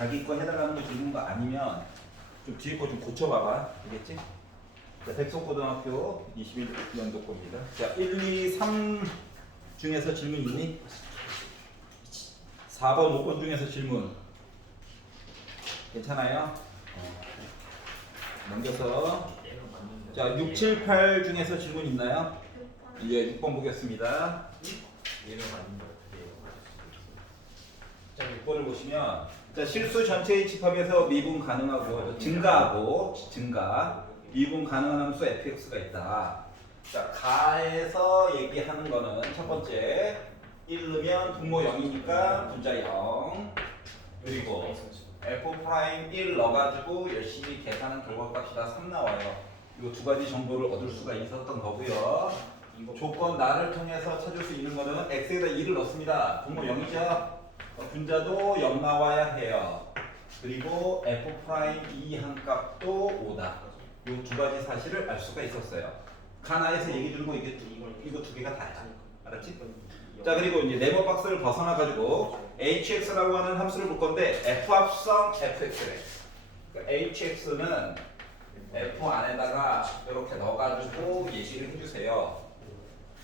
자기 거 해달라는 거 주는 거 아니면 좀 뒤에 거 좀 고쳐봐봐. 알겠지? 자, 백석고등학교 21년도 겁니다. 자, 1, 2, 3 중에서 질문 있니? 4번, 5번 중에서 질문 괜찮아요? 넘겨서 자, 6, 7, 8 중에서 질문 있나요? 예, 6번 보겠습니다. 자, 6번을 보시면 자, 실수 전체의 집합에서 미분 가능하고 증가하고 증가 미분 가능한 함수 fx가 있다. 자, 가에서 얘기하는 거는 첫 번째 1 넣으면 분모 0이니까 분자 0 그리고 f'1 넣어가지고 열심히 계산한 결과값이 다 3 나와요. 이 두 가지 정보를 얻을 수가 있었던 거고요. 조건 나를 통해서 찾을 수 있는 거는 x에다 2를 넣습니다. 분모 0이죠. 분자도 0 나와야 해요. 그리고 f'2 한 값도 5다. 이 두 가지 사실을 알 수가 있었어요. 가나에서 얘기 주는 거 이거 두 개가 다야. 알았지? 자, 그리고 이제 네모 박스를 벗어나 가지고 hx라고 하는 함수를 볼 건데 f 합성 fx래. 그러니까 hx는 f 안에다가 이렇게 넣어가지고 얘기를 해주세요.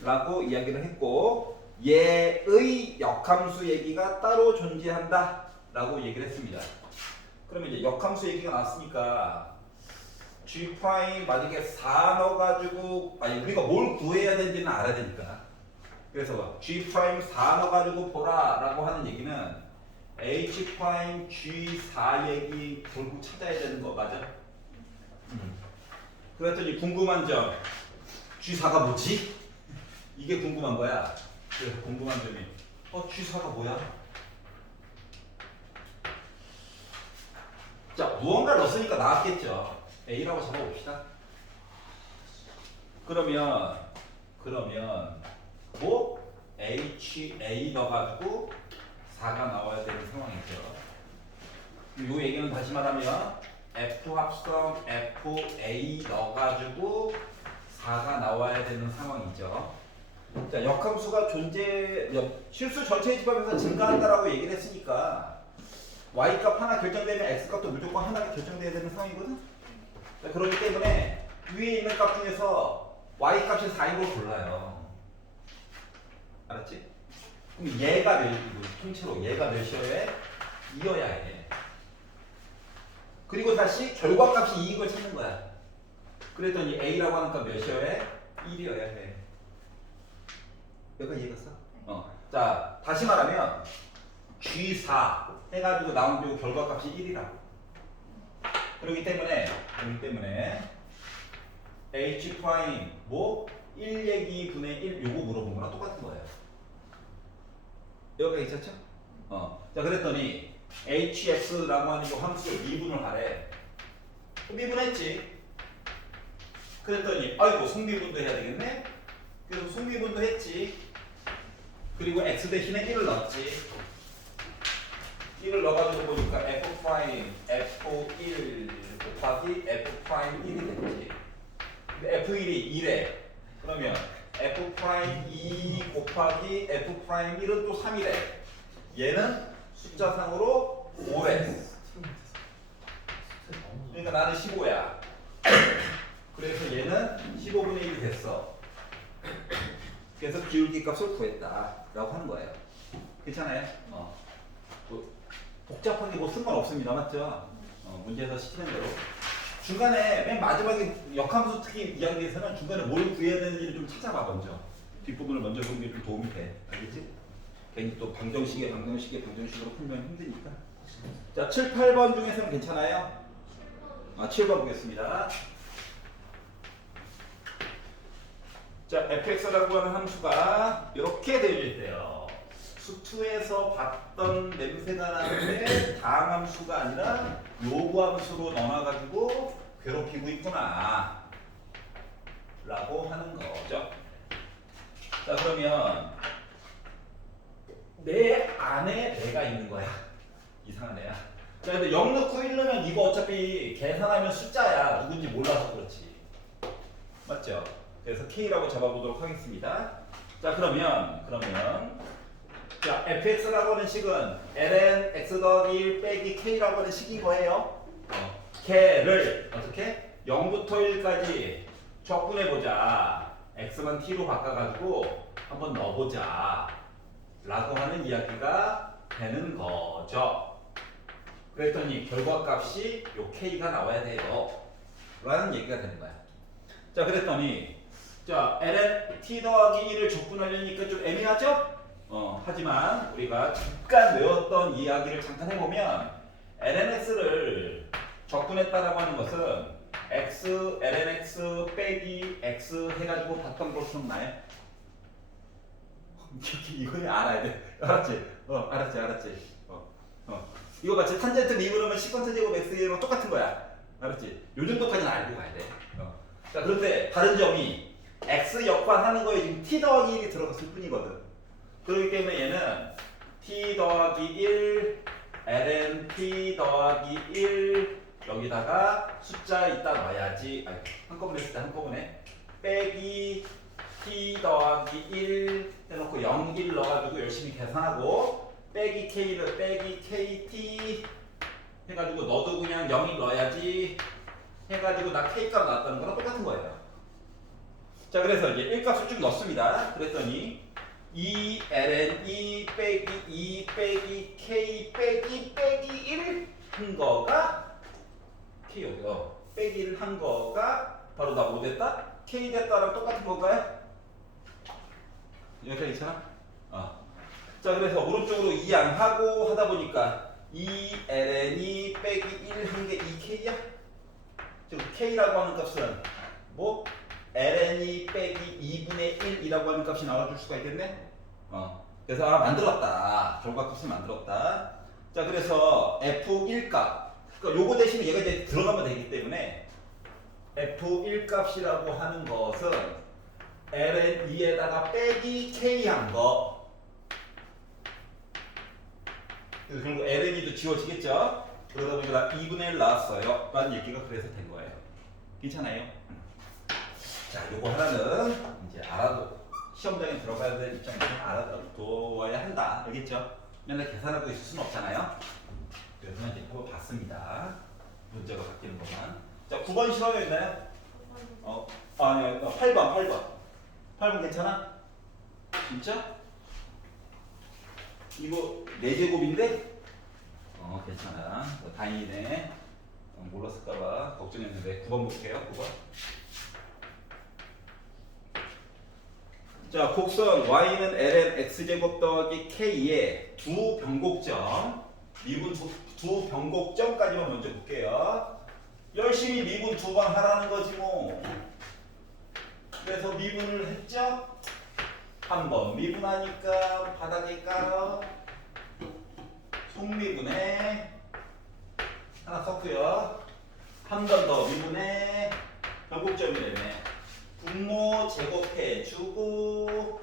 라고 이야기를 했고 얘의 역함수 얘기가 따로 존재한다 라고 얘기를 했습니다. 그러면 이제 역함수 얘기가 나왔으니까 G' 만약에 4 넣어가지고 아니 우리가 뭘 구해야 되는지는 알아야 되니까 그래서 G' 4 넣어가지고 보라 라고 하는 얘기는 H' G4 얘기 결국 찾아야 되는 거 맞아? 그랬더니 궁금한 점 G4가 뭐지? 이게 궁금한 거야. 그래서 궁금한 점이 G4가 뭐야? 자, 무언가를 넣었으니까 나왔겠죠. A라고 잡아봅시다. 그러면 뭐 HA 넣어가지고 4가 나와야 되는 상황이죠. 이 얘기는 다시 말하면 F 합성 FA 넣어가지고 4가 나와야 되는 상황이죠. 자, 역함수가 실수 전체의 집합에서 증가한다라고 얘기를 했으니까 y값 하나 결정되면 x값도 무조건 하나가 결정돼야 되는 상황이거든. 자, 그렇기 때문에 위에 있는 값 중에서 y값이 4인 걸 골라요. 알았지? 그럼 얘가 통째로 얘가 몇이어야 2여야 해. 그리고 다시 결과값이 2인 걸 찾는 거야. 그랬더니 a라고 하는 값 몇이어야 1이어야 해. 여기까지 이해갔어? 자, 다시 말하면 G4 해가지고 나온 요 결과값이 1이라고. 그렇기 때문에 H' 뭐 1 얘기 분의 1 요거 물어본 거랑 똑같은 거예요. 여기가 있었죠? 자, 그랬더니 HX라고 하는 요 함수를 미분을 하래. 미분했지. 그랬더니 아이고 성미분도 해야 되겠네. 그래서 성미분도 했지. 그리고 x 대신에 1을 넣었지. 1을 넣어가지고 보니까 f', f1 곱하기 f'1이 됐지. 근데 f1이 2래. 그러면 f'2 곱하기 f'1은 또 3이래. 얘는 숫자상으로 5래. 그러니까 나는 15야. 그래서 얘는 15분의 1이 됐어. 그래서 기울기 값을 구했다 라고 하는 거예요. 괜찮아요? 뭐 복잡하게 뭐 쓴 건 없습니다. 맞죠? 문제에서 시키는 대로 중간에 맨 마지막에 역함수 특히 이야기에서는 중간에 뭘 구해야 되는지를 좀 찾아봐 먼저. 뒷부분을 먼저 보는 게 좀 도움이 돼. 알겠지? 괜히 또 방정식으로 풀면 힘드니까. 자, 7, 8번 중에서는 괜찮아요? 7번 보겠습니다. 자, fx라고 하는 함수가 이렇게 되어 있대요. 수투에서 봤던 냄새가 나는데 다항함수가 아니라 요구함수로 넣어가지고 괴롭히고 있구나 라고 하는 거죠. 자, 그러면 내 안에 내가 있는 거야. 이상한 애야. 자, 근데 0 넣고 1 넣으면 이거 어차피 계산하면 숫자야. 누군지 몰라서 그렇지. 맞죠? 그래서 K라고 잡아보도록 하겠습니다. 자, 그러면 자, fx라고 하는 식은 ln x 더하기 1 빼기 k라고 하는 식인 거예요. 걔를 어떻게? 0부터 1까지 적분해보자. x만 t로 바꿔가지고 한번 넣어보자. 라고 하는 이야기가 되는 거죠. 그랬더니 결과값이 요 k가 나와야 돼요. 라는 얘기가 되는 거야. 자, 그랬더니 자, ln t 더하기 1을 적분하려니까 좀 애매하죠? 하지만 우리가 잠깐 외웠던 이야기를 잠깐 해보면 ln x를 적분했다라고 하는 것은 x, ln x 빼기 x 해가지고 봤던 걸 기억나요? 이거는 알아야 돼. 알았지? 알았지. 이거 마치 탄젠트 리브르면 시컨트 제곱 x랑 똑같은 거야. 알았지? 요 정도까지는 알고 가야 돼. 자, 그런데 다른 점이 x 역할하는 거에 지금 t 더하기 1이 들어갔을 뿐이거든. 그렇기 때문에 얘는 t 더하기 1 ln t 더하기 1 여기다가 숫자 이따 넣어야지. 아니, 한꺼번에 했을 때 한꺼번에 빼기 t 더하기 1 해놓고 0, 1 넣어가지고 열심히 계산하고 빼기 k를 빼기 kt 해가지고 너도 그냥 0, 1 넣어야지 해가지고 나 k값 나왔다는 거랑 똑같은 거예요. 자, 그래서 이제 1값을 쭉 넣습니다. 그랬더니 2 ln 2 빼기 2 빼기 k 빼기 1 한 거가 k요. 빼기 1 한 거가 바로 나 뭐 됐다? k 됐다랑 똑같은 건가요? 여기까지 괜찮아? 자, 그래서 오른쪽으로 이양하고 하다 보니까 2 ln 2 빼기 1 한 게 2k야? 즉 k라고 하는 값은 뭐? ln 2 빼기 2분의 1이라고 하는 값이 나와줄 수가 있겠네? 그래서 만들었다. 결과값을 만들었다. 자, 그래서 f1 값. 그러니까 요거 대신에 얘가 이제 들어가면 되기 때문에 f1 값이라고 하는 것은 ln 2에다가 빼기 k 한 거. 그래서 결국 ln 2도 지워지겠죠? 그러다 보니까 2분의 1 나왔어요. 라는 얘기가 그래서 된 거예요. 괜찮아요? 자, 요거 하나는 이제 알아도 시험장에 들어가야 될 입장에서 알아둬야 한다. 알겠죠? 맨날 계산하고 있을 수는 없잖아요. 그래서 이제 그거 봤습니다. 문제가 바뀌는 것만. 자, 9번 실험에 있나요? 아니, 8번. 8번 괜찮아? 진짜? 이거 4제곱인데? 괜찮아. 다행이네. 몰랐을까봐 걱정했는데 9번 볼게요. 9번. 자, 곡선 y는 ln x제곱 더하기 k의 두 변곡점, 미분 두 변곡점까지만 먼저 볼게요. 열심히 미분 2번 하라는 거지 뭐. 그래서 미분을 했죠? 한 번 미분하니까 바닥에 깔아 속미분에 하나 썼고요. 한 번 더 미분에 변곡점이 되네. 분모 제곱해주고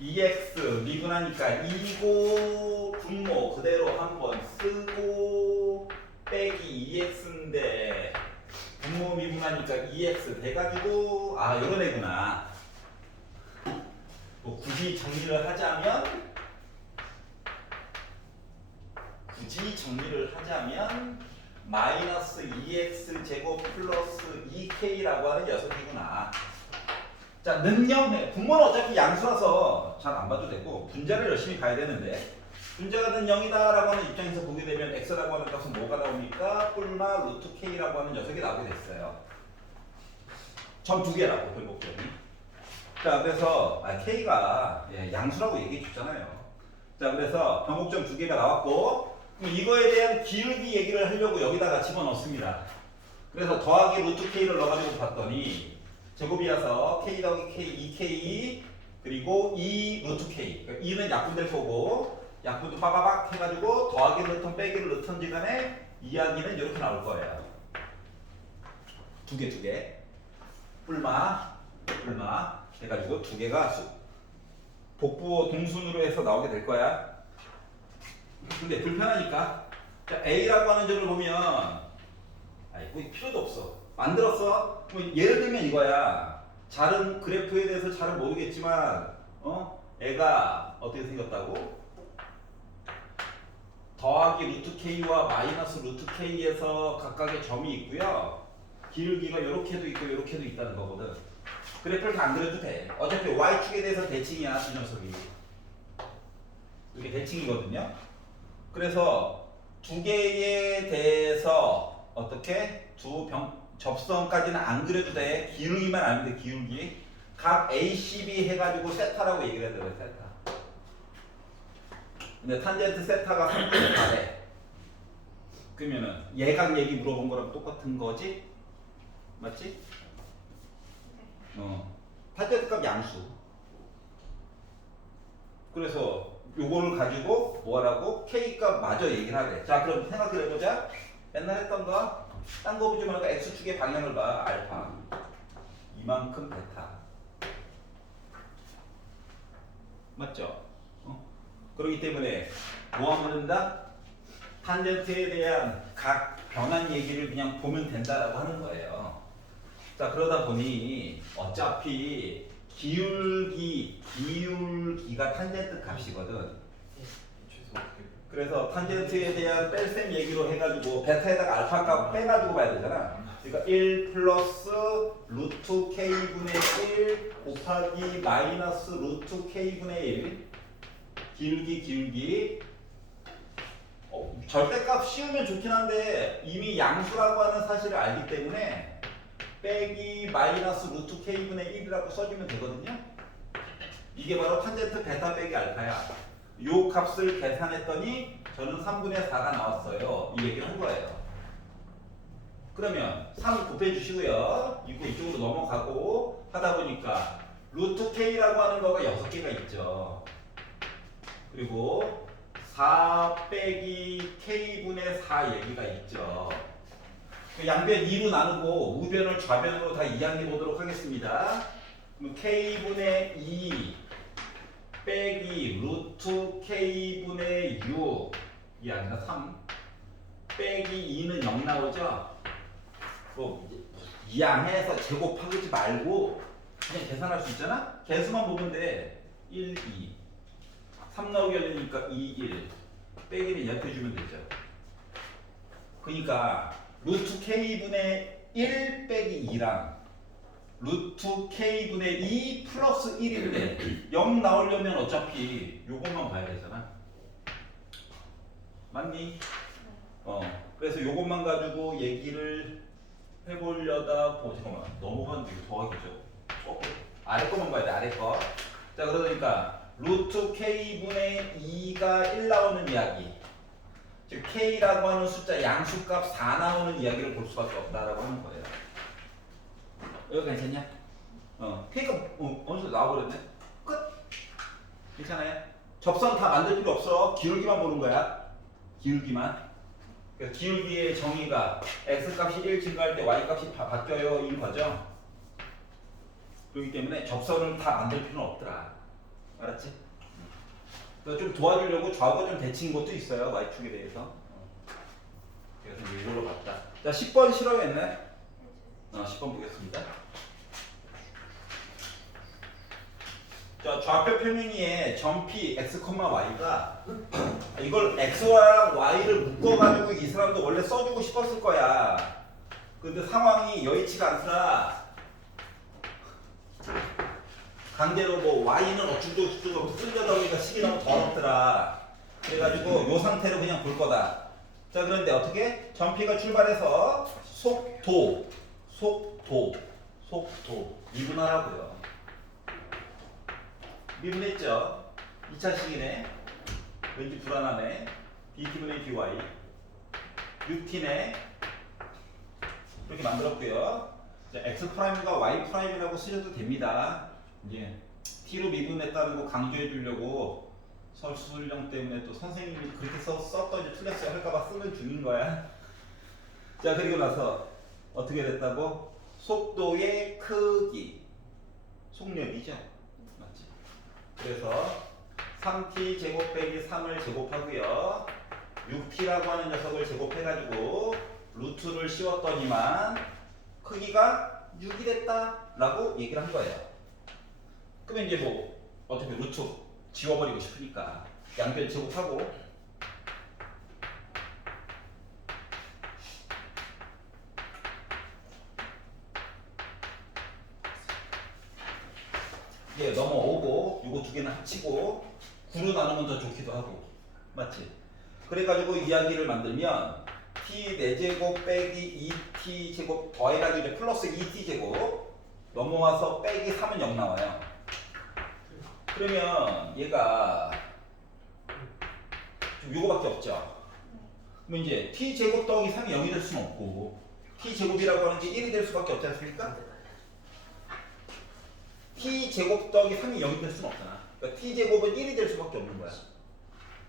2x 미분하니까 2고 분모 그대로 한번 쓰고 빼기 2x인데 분모 미분하니까 2x 돼가지고 요런 애구나. 뭐 굳이 정리를 하자면 마이너스 2x 제곱 플러스 2k라고 하는 녀석이구나. 자, 능력네. 분모는 어차피 양수라서 잘 안 봐도 되고 분자를 열심히 가야 되는데 분자가 능력이다라고 하는 입장에서 보게 되면 x라고 하는 값은 뭐가 나옵니까? 뿔마 루트 k라고 하는 녀석이 나오게 됐어요. 점 두 개라고 변곡점이. 자, 그래서 k가 양수라고 얘기해 줬잖아요. 자, 그래서 변곡점 두 개가 나왔고 이거에 대한 기울기 얘기를 하려고 여기다가 집어넣습니다. 그래서 더하기 루트 k를 넣어가지고 봤더니 제곱이어서 k 더하기 k 2k 그리고 2 루트 k. 그러니까 2는 약분될 거고 약분도 빠바박 해가지고 더하기를 넣던 빼기를 넣던지 간에 이야기는 이렇게 나올 거예요. 두 개. 뿔마 해가지고 두 개가 복부 동순으로 해서 나오게 될 거야. 근데 불편하니까 자, A라고 하는 점을 보면 뭐 필요도 없어. 만들었어. 뭐 예를 들면 이거야. 잘은 그래프에 대해서 잘은 모르겠지만 얘가 어떻게 생겼다고? 더하기 루트 k와 마이너스 루트 k에서 각각의 점이 있고요. 기울기가 이렇게도 있고 이렇게도 있다는 거거든. 그래프를 다 안 그려도 돼. 어차피 y축에 대해서 대칭이야, 이 녀석이. 이게 대칭이거든요. 그래서 두 개에 대해서 어떻게 접선까지는 안 그려도 돼. 기울기만 알면 돼. 기울기. 각 ACB 해가지고 세타라고 얘기를 해야 돼. 세타. 근데 탄젠트 세타가 3분의 4래. 그러면은 예각 얘기 물어본 거랑 똑같은 거지? 맞지? 탄젠트 값 양수. 그래서 요거를 가지고 뭐하라고? K 값 마저 얘기를 하래. 자, 그럼 생각을 해보자. 맨날 했던 거, 딴 거 보지 말고 X축의 방향을 봐. 알파. 이만큼 베타. 맞죠? 그렇기 때문에 뭐 하면 된다? 탄젠트에 대한 각 변환 얘기를 그냥 보면 된다라고 하는 거예요. 자, 그러다 보니 어차피 기울기가 탄젠트 값이거든. 그래서 탄젠트에 대한 뺄셈 얘기로 해가지고 베타에다가 알파 값 빼가지고 봐야 되잖아. 그러니까 1 플러스 루트 k분의 1 곱하기 마이너스 루트 k분의 1 기울기 절대값 씌우면 좋긴 한데 이미 양수라고 하는 사실을 알기 때문에 빼기 마이너스 루트 k분의 1이라고 써주면 되거든요. 이게 바로 탄젠트 베타 빼기 알파야. 요 값을 계산했더니 저는 3분의 4가 나왔어요. 이 얘기를 한 거예요. 그러면 3 곱해주시고요. 이거 이쪽으로 넘어가고 하다 보니까 루트 k라고 하는 거가 6개가 있죠. 그리고 4 빼기 k분의 4 얘기가 있죠. 양변 2로 나누고 우변을 좌변으로 다 이야기해 보도록 하겠습니다. 그럼 k분의 2 빼기 루트 k분의 6이 아니라 3 빼기 2는 0 나오죠? 뭐 이항해서 제곱하지 말고 그냥 계산할 수 있잖아? 개수만 보면 돼. 1, 2 3 나오게 하려니까 2, 1 빼기를 약해주면 되죠. 그러니까 루트 k분의 1 빼기 2랑 루트 k분의 2 플러스 1인데 0 나오려면 어차피 요것만 봐야 되잖아. 맞니? 그래서 요것만 가지고 얘기를 해보려다 잠깐만 넘어가는데 이거 더하기죠. 아래 거만 봐야 돼. 아래 거. 자, 그러니까 루트 k분의 2가 1 나오는 이야기, 즉 k라고 하는 숫자 양수값 4 나오는 이야기를 볼 수밖에 없다라고 하는 거예요. 여기 괜찮냐? k가 어느 정도 나와버렸네. 끝. 괜찮아요? 접선 다 만들 필요 없어. 기울기만 보는 거야. 기울기만. 그러니까 기울기의 정의가 x값이 1 증가할 때 y값이 바뀌어요 인 거죠. 그렇기 때문에 접선을 다 만들 필요는 없더라. 알았지? 그래서 좀 도와주려고 좌우가 좀 대칭인 것도 있어요. y축에 대해서. 그래서 이걸로 봤다. 자, 10번 실험했네. 10번 보겠습니다. 자, 좌표 표면위에 점P x, y가 이걸 x랑 y를 묶어가지고 이 사람도 원래 써주고 싶었을 거야. 근데 상황이 여의치가 않더라. 강제로 뭐 y는 어쩌고 쓰려다 보니까 식이 너무 더럽더라. 그래가지고 요 상태로 그냥 볼 거다. 자, 그런데 어떻게? 점P가 출발해서 속도 미분하라고요. 미분했죠? 2차식이네. 왠지 불안하네. bt분의 dy 6t네. 이렇게 만들었고요. 자, x'과 y'이라고 쓰셔도 됩니다. 이제 t로 미분했다는 거 강조해 주려고 설수술령 때문에 또 선생님이 그렇게 썼더니 틀렸어요 할까봐 쓰는 중인 거야. 자, 그리고 나서 어떻게 됐다고? 속도의 크기, 속력이죠. 맞지? 그래서 3t 제곱 빼기 3을 제곱하고요. 6t라고 하는 녀석을 제곱해가지고 루트를 씌웠더니만 크기가 6이 됐다라고 얘기를 한 거예요. 그러면 이제 뭐 어차피 루트 지워버리고 싶으니까 양변 제곱하고 이게 넘어오고 요거 두 개는 합치고 9로 나누면 더 좋기도 하고 맞지? 그래가지고 이야기를 만들면 t 4제곱 빼기 2t 제곱 더해가지고 이제 플러스 2t 제곱 넘어와서 빼기 3은 0 나와요. 그러면 얘가 요거밖에 없죠. 그럼 이제 t 제곱 더하기 3이 0이 될 수는 없고 t 제곱이라고 하는 게 1이 될 수밖에 없지 않습니까? t 제곱 더하기 3이 0이 될 수는 없잖아. 그러니까 t 제곱은 1이 될 수밖에 없는 거야.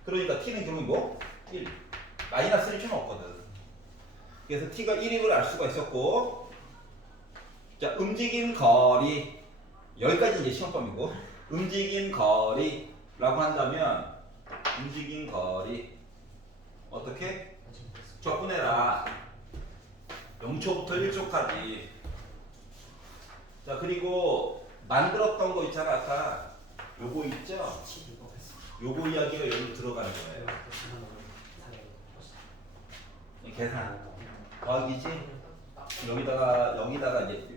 그러니까 t는 결국 뭐? 1. 마이너스를 필요는 없거든. 그래서 t가 1임을 알 수가 있었고, 자 움직인 거리 여기까지 이제 시험범위고, 움직인 거리라고 한다면 움직인 거리 어떻게? 적분해라. 0초부터 1초까지. 자 그리고 만들었던 거 있잖아 아까 요거 있죠? 요거 이야기가 여기 들어가는 거예요. 계산 더하기지. 여기다가 이제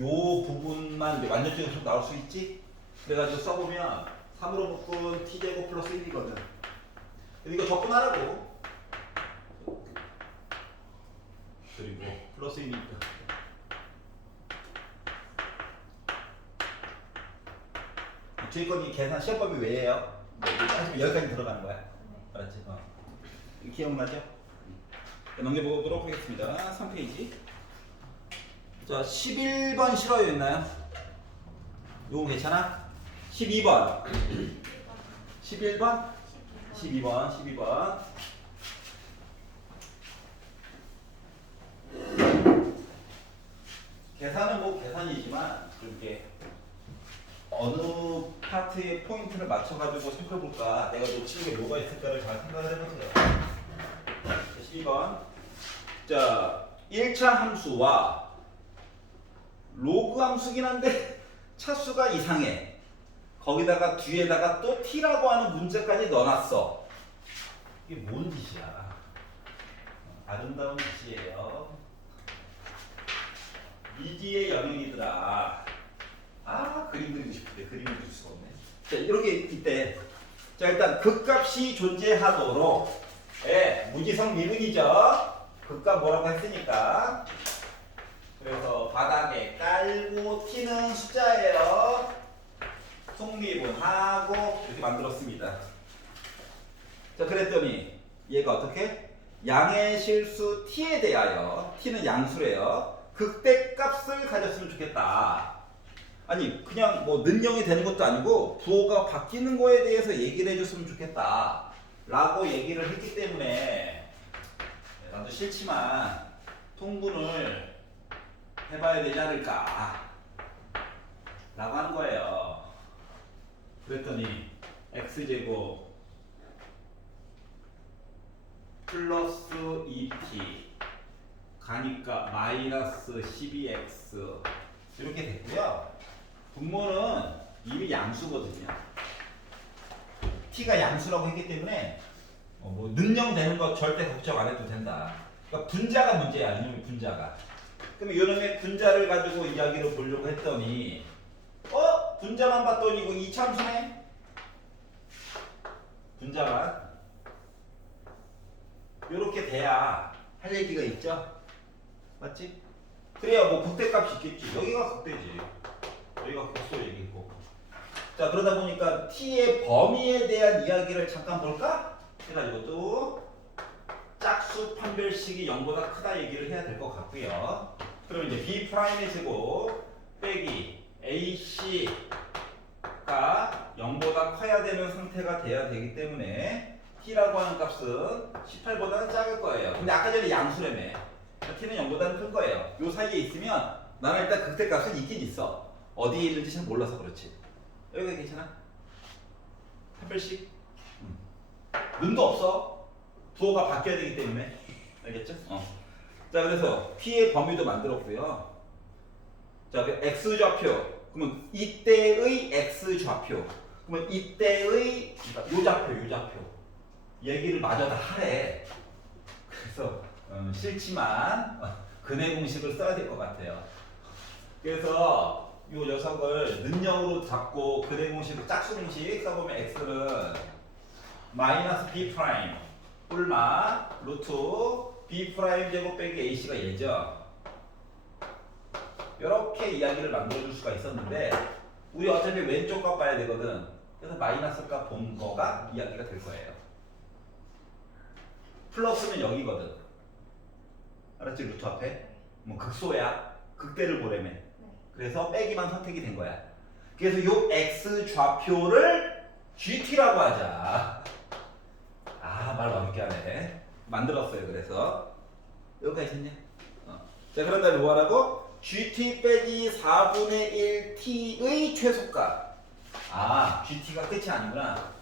요 부분만 이제 완전적으로 나올 수 있지. 그래가지고 써보면 3으로 묶은 t제곱 플러스 1이거든. 이거 적분하라고. 그리고 플러스 1이니까 뒤에 건 이 계산 시험법이 왜예요? 여기까지 들어가는 거야. 알았지? 기억나죠? 넘겨보도록 하겠습니다. 3페이지. 자, 11번 싫어요였나요? 요거 괜찮아? 12번. 11번? 12번. 계산은 뭐 계산이지만 그렇게 어느 파트의 포인트를 맞춰가지고 살펴볼까? 내가 놓치는 게 뭐가 있을까를 잘 생각을 해보세요. 12번. 자, 1차 함수와 로그 함수긴 한데 차수가 이상해. 거기다가 뒤에다가 또 t라고 하는 문자까지 넣어놨어. 이게 뭔 짓이야? 아름다운 짓이에요. 미지의 영역이더라. 그림 그리고 싶은데 그림을 그릴 수가 없네. 자, 이렇게 이때 자 일단 극값이 존재하도록 무지성 미분이죠. 극값 뭐라고 했으니까. 그래서 바닥에 깔고 t는 숫자예요. 속미분하고 이렇게 만들었습니다. 자 그랬더니 얘가 어떻게? 양의 실수 t에 대하여 t는 양수래요. 극대값을 가졌으면 좋겠다. 아니 그냥 뭐 는영이 되는 것도 아니고 부호가 바뀌는 거에 대해서 얘기를 해줬으면 좋겠다 라고 얘기를 했기 때문에 나도 싫지만 통분을 해봐야 되지 않을까 라고 하는 거예요. 그랬더니 x제곱 플러스 2t 가니까 마이너스 12x 이렇게 됐고요. 분모는 이미 양수거든요. t가 양수라고 했기 때문에 뭐 능령되는 거 절대 걱정 안 해도 된다. 그러니까 분자가 문제야. 이놈의 분자가. 그러면 이놈의 분자를 가지고 이야기를 보려고 했더니 분자만 봤더니 이거 이차함수네. 분자만 이렇게 돼야 할 얘기가 있죠. 맞지? 그래야 뭐 극대값이 있겠지. 여기가 극대지. 여기가 극소 얘기고. 자 그러다 보니까 t의 범위에 대한 이야기를 잠깐 볼까? 해가지고 또 짝수 판별식이 0보다 크다 얘기를 해야 될 것 같고요. 그럼 이제 b'의 제곱 빼기 ac가 0보다 커야 되는 상태가 돼야 되기 때문에 t라고 하는 값은 18보다는 작을 거예요. 근데 아까 전에 양수라며. t는 0보다는 큰 거예요. 요 사이에 있으면 나는 일단 극대값은 있긴 있어. 어디에 있는지 잘 몰라서 그렇지. 여기가 괜찮아? 판별식? 는도 없어. 부호가 바뀌어야 되기 때문에. 알겠죠? 자 그래서 P의 범위도 만들었고요. 자 그 X 좌표. 그러면 이때의 X 좌표. 그러면 이때의 요 좌표 얘기를 마저 다 하래. 그래서 싫지만 근해 공식을 써야 될 것 같아요. 그래서 이 녀석을 능력으로 잡고 근해 공식, 짝수 공식 써보면 x는 마이너스 b 프라임 뿔마 루트 b 프라임 제곱 빼기 ac가 얘죠. 이렇게 이야기를 만들어줄 수가 있었는데 우리 어차피 왼쪽 값 봐야 되거든. 그래서 마이너스 값 본 거가 이야기가 될 거예요. 플러스는 여기거든. 알았지? 루트 앞에 뭐 극소야. 극대를 보려면. 그래서 빼기만 선택이 된 거야. 그래서 요 x 좌표를 GT라고 하자. 말 어렵게 하네. 만들었어요. 그래서 여기까지 했냐? 자, 그런 다음에 뭐 하라고? GT 빼기 4분의 1 t의 최소값. GT가 끝이 아니구나.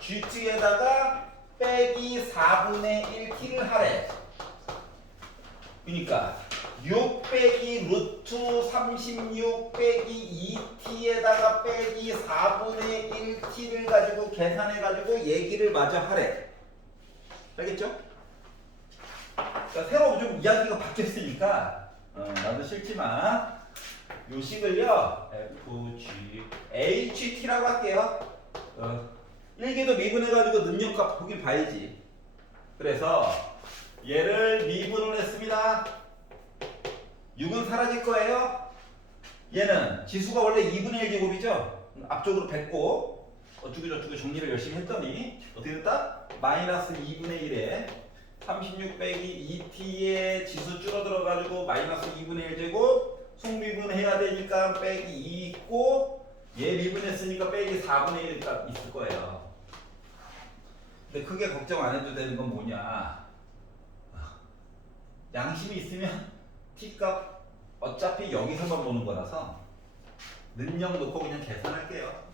GT에다가 빼기 4분의 1 t를 하래. 그러니까 6 빼기 루트 36 빼기 2t에다가 빼기 4분의 1 t를 가지고 계산해가지고 얘기를 마저 하래. 알겠죠? 그러니까 새로 좀 이야기가 바뀌었으니까 나도 싫지만 요 식을요 FG HT라고 할게요. 일기도 미분해가지고 능력값 보긴 봐야지. 그래서 얘를 미분을 했습니다. 6은 사라질 거예요. 얘는 지수가 원래 2분의 1 제곱이죠. 앞쪽으로 뱉고 어쩌고저쩌고 정리를 열심히 했더니 어떻게 됐다? 마이너스 2분의 1에 36 빼기 2t의 지수 줄어들어가지고 마이너스 2분의 1 제곱 속미분 해야 되니까 빼기 2 있고 얘 미분했으니까 빼기 4분의 1 값 있을 거예요. 근데 크게 걱정 안 해도 되는 건 뭐냐? 양심이 있으면 t값 어차피 여기서만 보는 거라서 능력 놓고 그냥 계산할게요.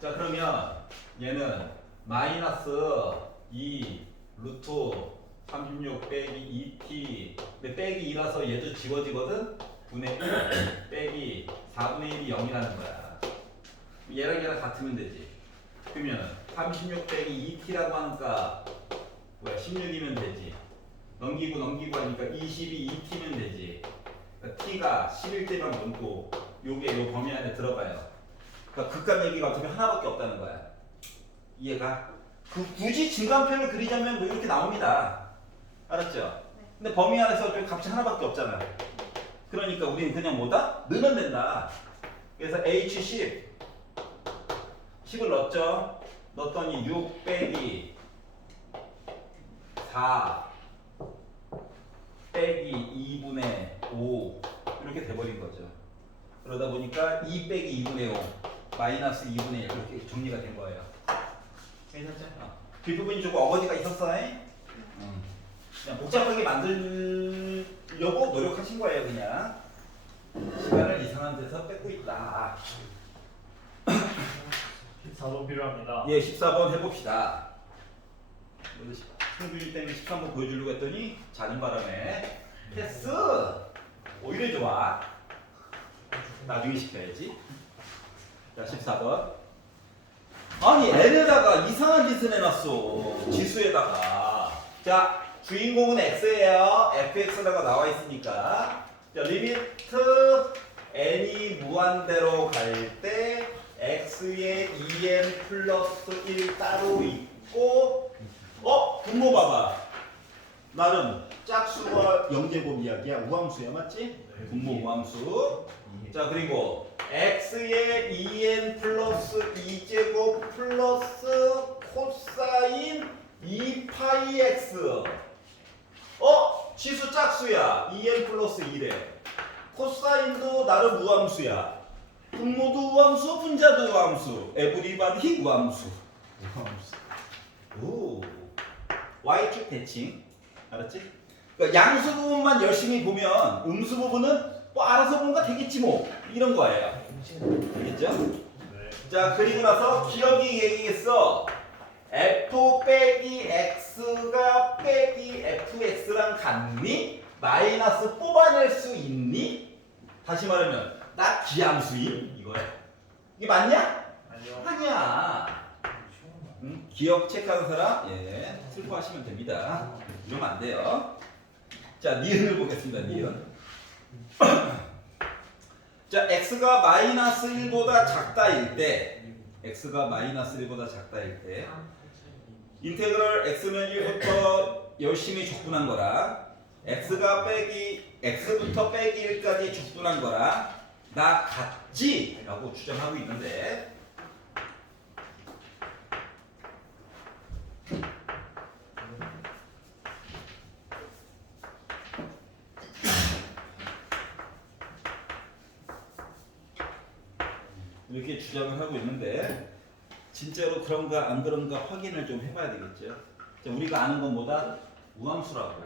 자, 그러면 얘는 마이너스 2 루트 36 빼기 2t 근데 빼기 2라서 얘도 지워지거든? 분의 1 빼기 4분의 1이 0이라는 거야. 얘랑 같으면 되지. 그러면 36 빼기 2t라고 하니까 16이면 되지. 넘기고 하니까 22 2t면 되지. 그러니까 t가 11 때만 넘고 요게 요 범위 안에 들어가요. 그러니까 극값 얘기가 어차피 하나밖에 없다는 거야. 이해가? 굳이 증간표를 그리자면 뭐 이렇게 나옵니다. 알았죠? 근데 범위 안에서 좀 값이 하나밖에 없잖아. 그러니까 우리는 그냥 뭐다? 넣으면 된다. 그래서 H10 10을 넣었죠? 넣었더니 6 빼기 4 빼기 2분의 5 이렇게 돼버린 거죠. 그러다 보니까 2 빼기 2분의 5 마이너스 2분의 1 이렇게 정리가 된 거예요. 괜찮죠? 뒷부분이 조금 어거지가 있었어. 그냥 복잡하게 만들려고 노력하신 거예요. 그냥 시간을 이상한 데서 뺏고 있다. 14번 필요합니다. 예, 14번 해봅시다. 승규일 때문에 13번 보여주려고 했더니 자는 바람에 패스! 오히려 좋아. 나중에 시켜야지. 자, 14번. 아니, N에다가 이상한 짓을 해놨어. 지수에다가. 자, 주인공은 X예요. fx라고 나와 있으니까. 자, 리미트 n이 무한대로 갈 때 x에 2n 플러스 1 따로 있고 분모 봐봐. 나름 짝수와 영제곱 이야기야. 우함수야, 맞지? 분모 우함수. 자, 그리고 x에 2n 플러스 2제곱 플러스 코사인 2파이 x. 지수 짝수야. 2n 플러스 1에. 코사인도 나름 우함수야. 분모도 우함수, 분자도 우함수. 에브리바디 우함수. 오. Y축 대칭. 알았지? 그러니까 양수 부분만 열심히 보면 음수 부분은 뭐 알아서 뭔가 되겠지 뭐. 이런 거예요. 알겠죠? 네. 자, 그리고 나서 기억이 얘기했어. f 빼기 x가 빼기 fx랑 같니? 마이너스 뽑아낼 수 있니? 다시 말하면 나 기함수임? 이거야. 이게 맞냐? 아니요. 아니요. 아니야. 기억 체크하는 사람? 예, 슬퍼하시면 됩니다. 이러면 안 돼요. 자, 니은을 보겠습니다. 니은. 자, x가 마이너스 1보다 작다일 때, x가 마이너스 1보다 작다일 때, 인테그럴 x는 1부터 열심히 적분한 거라, x부터 빼기 1까지 적분한 거라, 나 같지? 라고 주장하고 있는데, 이렇게 주장을 하고 있는데 진짜로 그런가 안 그런가 확인을 좀 해봐야 되겠죠. 자, 우리가 아는 건 뭐다? 우함수라고.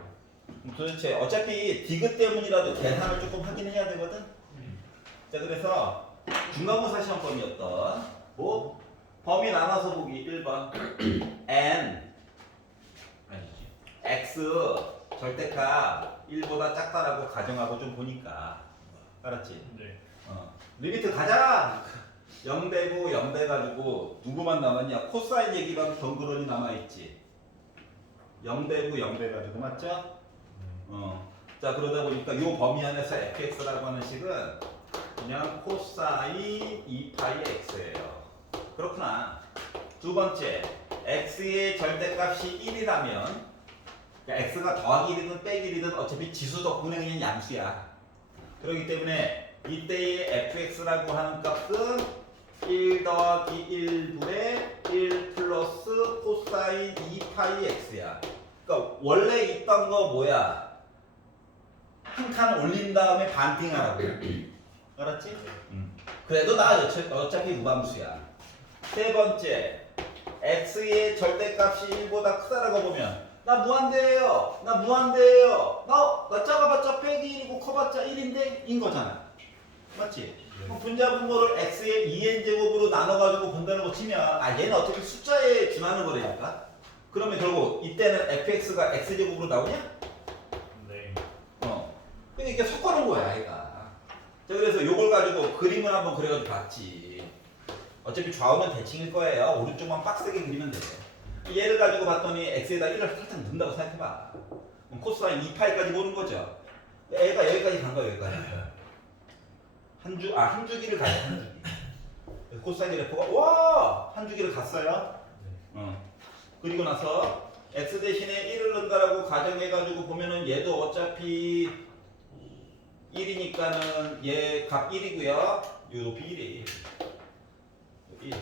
그럼 도대체 어차피 디귿 때문이라도 계산을 조금 확인해야 되거든. 자, 그래서 중간고사 시험범위였던 뭐 범위 나눠서 보기 1번 n 아니지 x 절대값 1보다 작다라고 가정하고 좀 보니까 알았지? 네. 리미트 가자. 0되고 0 돼가지고 누구만 남았냐? 코사인 얘기만 덩그러니 남아있지. 0되고 0 돼가지고 맞죠? 자, 그러다 보니까 요 범위 안에서 fx라고 하는 식은 그냥 코사인 2파이 x예요. 그렇구나. 두 번째, x의 절대값이 1이라면 그러니까 x가 더하기 1이든 빼기 1이든 어차피 지수 덕분에 그냥 양수야. 그렇기 때문에 이때의 fx라고 하는 값은 1 더하기 1분의 1 플러스 코사인 2파이 x야. 그러니까 원래 있던 거 뭐야? 한 칸 올린 다음에 반띵하라고. 알았지? 그래도 나 어차피 무함수야. 세 번째, x의 절대값이 1보다 크다라고 보면 나 무한대예요. 나 무한대예요. 나 작아봤자 빼기 1이고 커봤자 1인데 인 거잖아. 맞지? 그럼 분자분모를 x의 2n제곱으로 나눠가지고 본다는 거 치면 얘는 어차피 숫자에 준하는 거라니까. 그러면 결국 이때는 fx가 x제곱으로 나오냐? 네. 그러니까 이게 섞어놓은 거야 얘가. 자, 그래서 요걸 가지고 그림을 한번 그려가지고 봤지. 어차피 좌우는 대칭일 거예요. 오른쪽만 빡세게 그리면 돼. 얘를 가지고 봤더니 x에다 1을 살짝 넣는다고 생각해봐. 그럼 코사인 2파이까지 보는 거죠. 애가 여기까지 간 거야, 여기까지. 한 주기를 가요, 한 주기. 코사인 그래프가 와! 한 주기를 갔어요. 그리고 나서 x 대신에 1을 넣는다라고 가정해가지고 보면은 얘도 어차피 1이니까는 얘 값 1이고요. 요 높이 1이.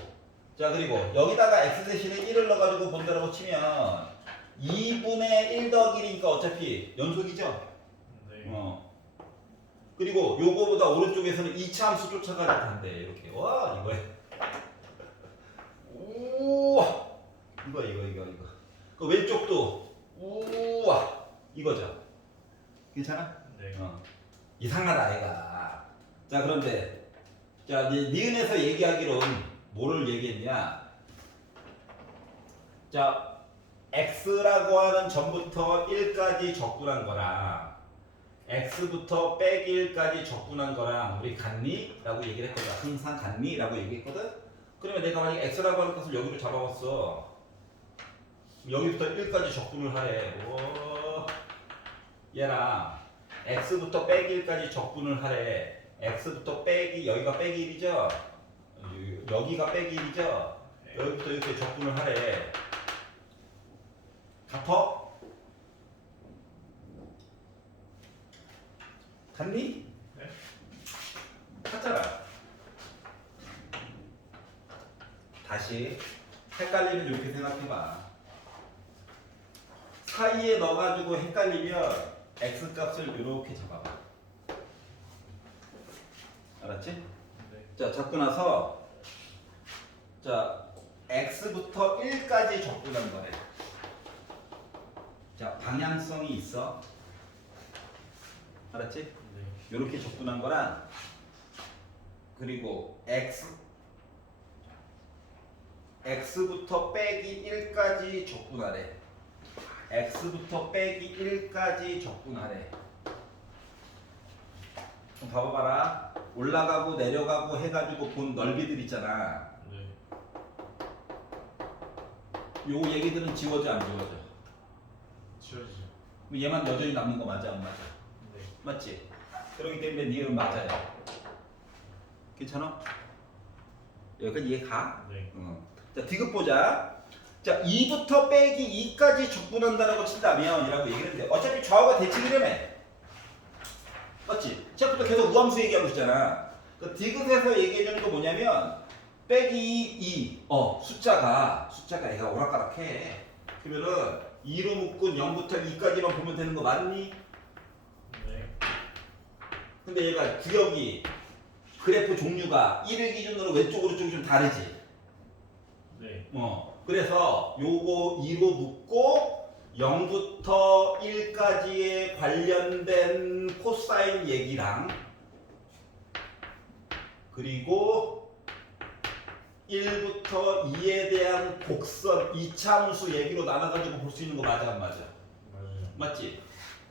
자, 그리고 여기다가 x 대신에 1을 넣어가지고 본다라고 치면 2분의 1 더하기 1이니까 어차피 연속이죠? 네. 그리고 요거보다 오른쪽에서는 2차 함수 쫓아가지고 간대. 이렇게. 와, 이거야. 우와. 이거. 그 왼쪽도 우와. 이거죠. 괜찮아? 네. 이상하다, 얘가. 자, 그런데 자, 니은에서 얘기하기로는 뭐를 얘기했냐? 자, x라고 하는 전부터 1까지 적분한 거랑 x부터 빼기 1까지 적분한 거랑 우리 같니? 라고 얘기를 했거든. 항상 같니? 라고 얘기했거든. 그러면 내가 만약에 x라고 하는 것을 여기로 잡아봤어. 여기부터 1까지 적분을 하래. 얘랑 x부터 빼기 1까지 적분을 하래. x부터 빼기, 여기가 빼기 1이죠? 여기가 빼기 1이죠? 여기부터 이렇게 적분을 하래. 같아? 같니? 네. 같잖아. 다시 헷갈리면 이렇게 생각해봐. 사이에 넣어가지고 헷갈리면 x 값을 이렇게 잡아봐. 알았지? 네. 자, 잡고 나서 자, x부터 1까지 적분한 거래. 자, 방향성이 있어. 알았지? 네. 이렇게 적분한 거랑 그리고 x부터 빼기 1까지 적분하래. x부터 빼기 1까지 적분하래. 그럼 봐봐라. 올라가고 내려가고 해가지고 본 넓이들 있잖아. 네. 요 얘기들은 지워져 안 지워져? 지워지죠. 그럼 얘만 여전히 남는 거 맞아 안 맞아? 네. 맞지? 그렇기 때문에 니은 맞아요. 괜찮아? 여기까지 이해 가? 네. 자, 디귿 보자. 자, 2부터 빼기 2까지 적분한다라고 친다면 이라고 얘기를 했는데 어차피 좌우가 대칭이라며. 맞지? 시작부터 계속 우함수 얘기하고 있잖아. 그 디귿에서 얘기해주는 거 뭐냐면 빼기 2, 숫자가 얘가 오락가락해. 그러면은 2로 묶은 0부터 2까지만 보면 되는 거 맞니? 네. 근데 얘가 구역이 그래프 종류가 1을 기준으로 왼쪽 오른쪽이 좀 다르지. 네. 그래서 요거 2로 묶고 0부터 1까지의 관련된 코사인 얘기랑 그리고 1부터 2에 대한 곡선 2차함수 얘기로 나눠가지고 볼 수 있는 거 맞아 안 맞아? 맞아요. 맞지?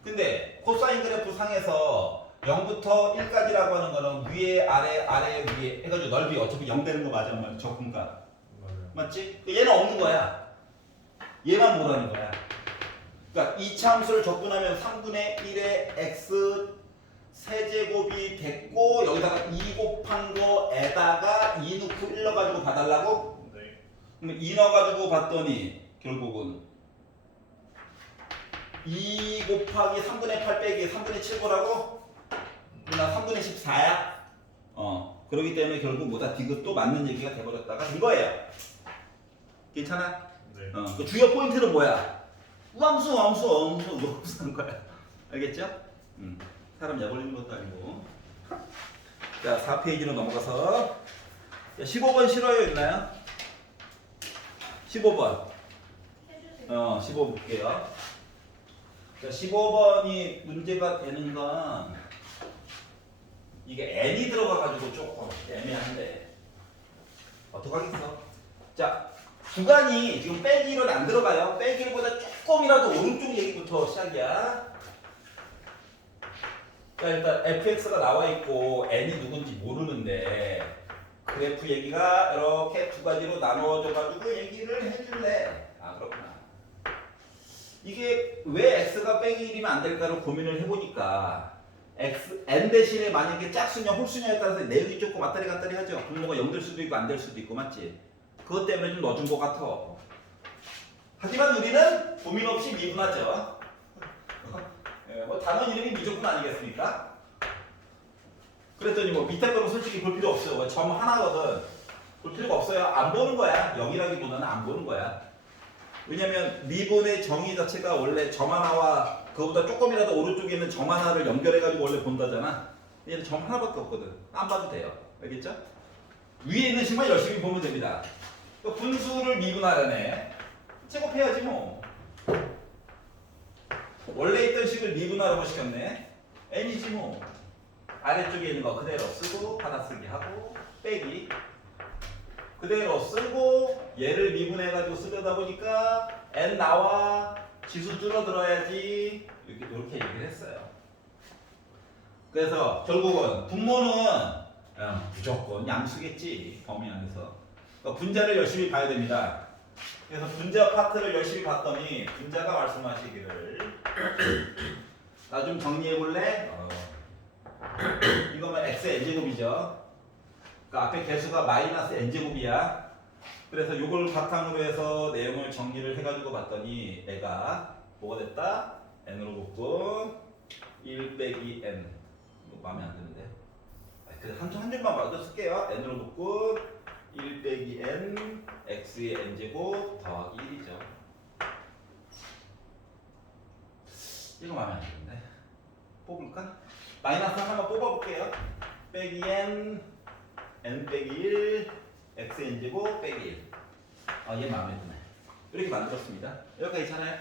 근데 코사인 그래프 상에서 0부터 1까지라고 하는 거는 위에 아래 위에 해가지고 넓이 어차피 0 되는 거 맞아 안 맞아? 적분가 맞아요. 맞지? 얘는 없는 거야. 얘만 뭐라는 거야. 그러니까 2차 함수를 적분하면 3분의 1의 x 세제곱이 됐고 여기다가 2 곱한 거에다가 2 넣고 1 넣어가지고 봐달라고? 네. 그러면 2 넣어가지고 봤더니 결국은 2 곱하기 3분의 8 빼기 3분의 7 보라고? 그러나 3분의 14야? 그러기 때문에 결국 뭐다 디귿도 맞는 얘기가 돼버렸다가 된 거예요. 괜찮아? 네. 그 주요 포인트는 뭐야? 우함수 한 거야. 알겠죠? 사람 약 올리는 것도 아니고. 자, 4페이지로 넘어가서 자, 15번 싫어요 있나요? 15번. 15 볼게요. 자, 15번이 문제가 되는 건 이게 n이 들어가가지고 조금 애매한데 어떡하겠어? 자, 구간이 지금 빼기 1은 안 들어가요. 빼기 1보다 조금이라도 오른쪽 얘기부터 시작이야. 자, 일단 fx가 나와 있고 n이 누군지 모르는데 그래프 얘기가 이렇게 두 가지로 나누어져가지고 얘기를 해줄래. 아, 그렇구나. 이게 왜 x가 빼기 1이면 안 될까를 고민을 해보니까 n 대신에 만약에 짝수냐 홀수냐에 따라서 내용이 조금 왔다리 갔다리 하죠. 분모가 0 될 수도 있고 안 될 수도 있고 맞지? 그것 때문에 좀 넣어준 것 같아. 하지만 우리는 고민 없이 미분하죠. 뭐 단원 이름이 미적분 아니겠습니까? 그랬더니 뭐 밑에 거는 솔직히 볼 필요 없어요. 점 하나거든. 볼 필요가 없어요. 안 보는 거야. 0이라기보다는 안 보는 거야. 왜냐면 미분의 정의 자체가 원래 점 하나와 그거보다 조금이라도 오른쪽에 있는 점 하나를 연결해가지고 원래 본다잖아. 얘는 점 하나밖에 없거든. 안 봐도 돼요. 알겠죠? 위에 있는 식만 열심히 보면 됩니다. 분수를 미분하라네. 제곱해야지 뭐. 원래 있던 식을 미분하라고 시켰네. n이지 뭐. 아래쪽에 있는 거 그대로 쓰고 받아쓰기 하고 빼기 그대로 쓰고 얘를 미분해가지고 쓰려다 보니까 n 나와 지수 줄어들어야지 이렇게 얘기를 했어요. 그래서 결국은 분모는 무조건 양수겠지 범위 안에서. 그러니까 분자를 열심히 봐야 됩니다. 그래서 분자 파트를 열심히 봤더니 분자가 말씀하시기를 나 좀 정리해 볼래? 이거면 x의 n제곱이죠. 그 앞에 개수가 마이너스 n제곱이야. 그래서 이걸 바탕으로 해서 내용을 정리를 해가지고 봤더니 애가 뭐가 됐다? n으로 묶은 1 빼기 n. 이거 마음에 안 드는데. 한 줄만 봐도 쓸게요. n으로 묶은 1 빼기 n x의 n제곱 더하기 1이죠. 이거 마음에 안 드는데. 뽑을까? 마이너스 하나만 뽑아볼게요. 빼기 n 빼기 1 x의 n제곱 빼기 1. 얘 마음에 드네. 이렇게 만들었습니다. 여기까지 괜찮아요?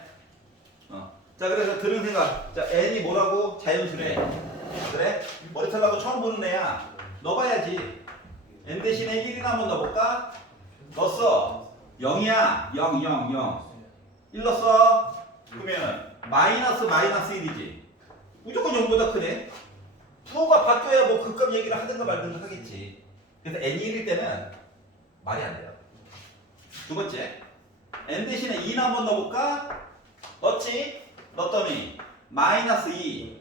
자, 그래서 드는 생각. 자, n이 뭐라고? 자연수래. 그래? 머리털 나고 처음 보는 애야. 넣어봐야지. n 대신에 1이나 한번 넣어볼까? 넣었어. 0이야. 0, 0, 0. 1 넣었어. 그러면 마이너스 1이지. 무조건 0보다 크네. 부호가 바뀌어야 뭐 극값 얘기를 하든가 말든가 하겠지. 그래서 n이 1일 때는 말이 안 돼요. 두 번째, n 대신에 2는 한번 넣어볼까? 넣었지? 넣었더니 마이너스 2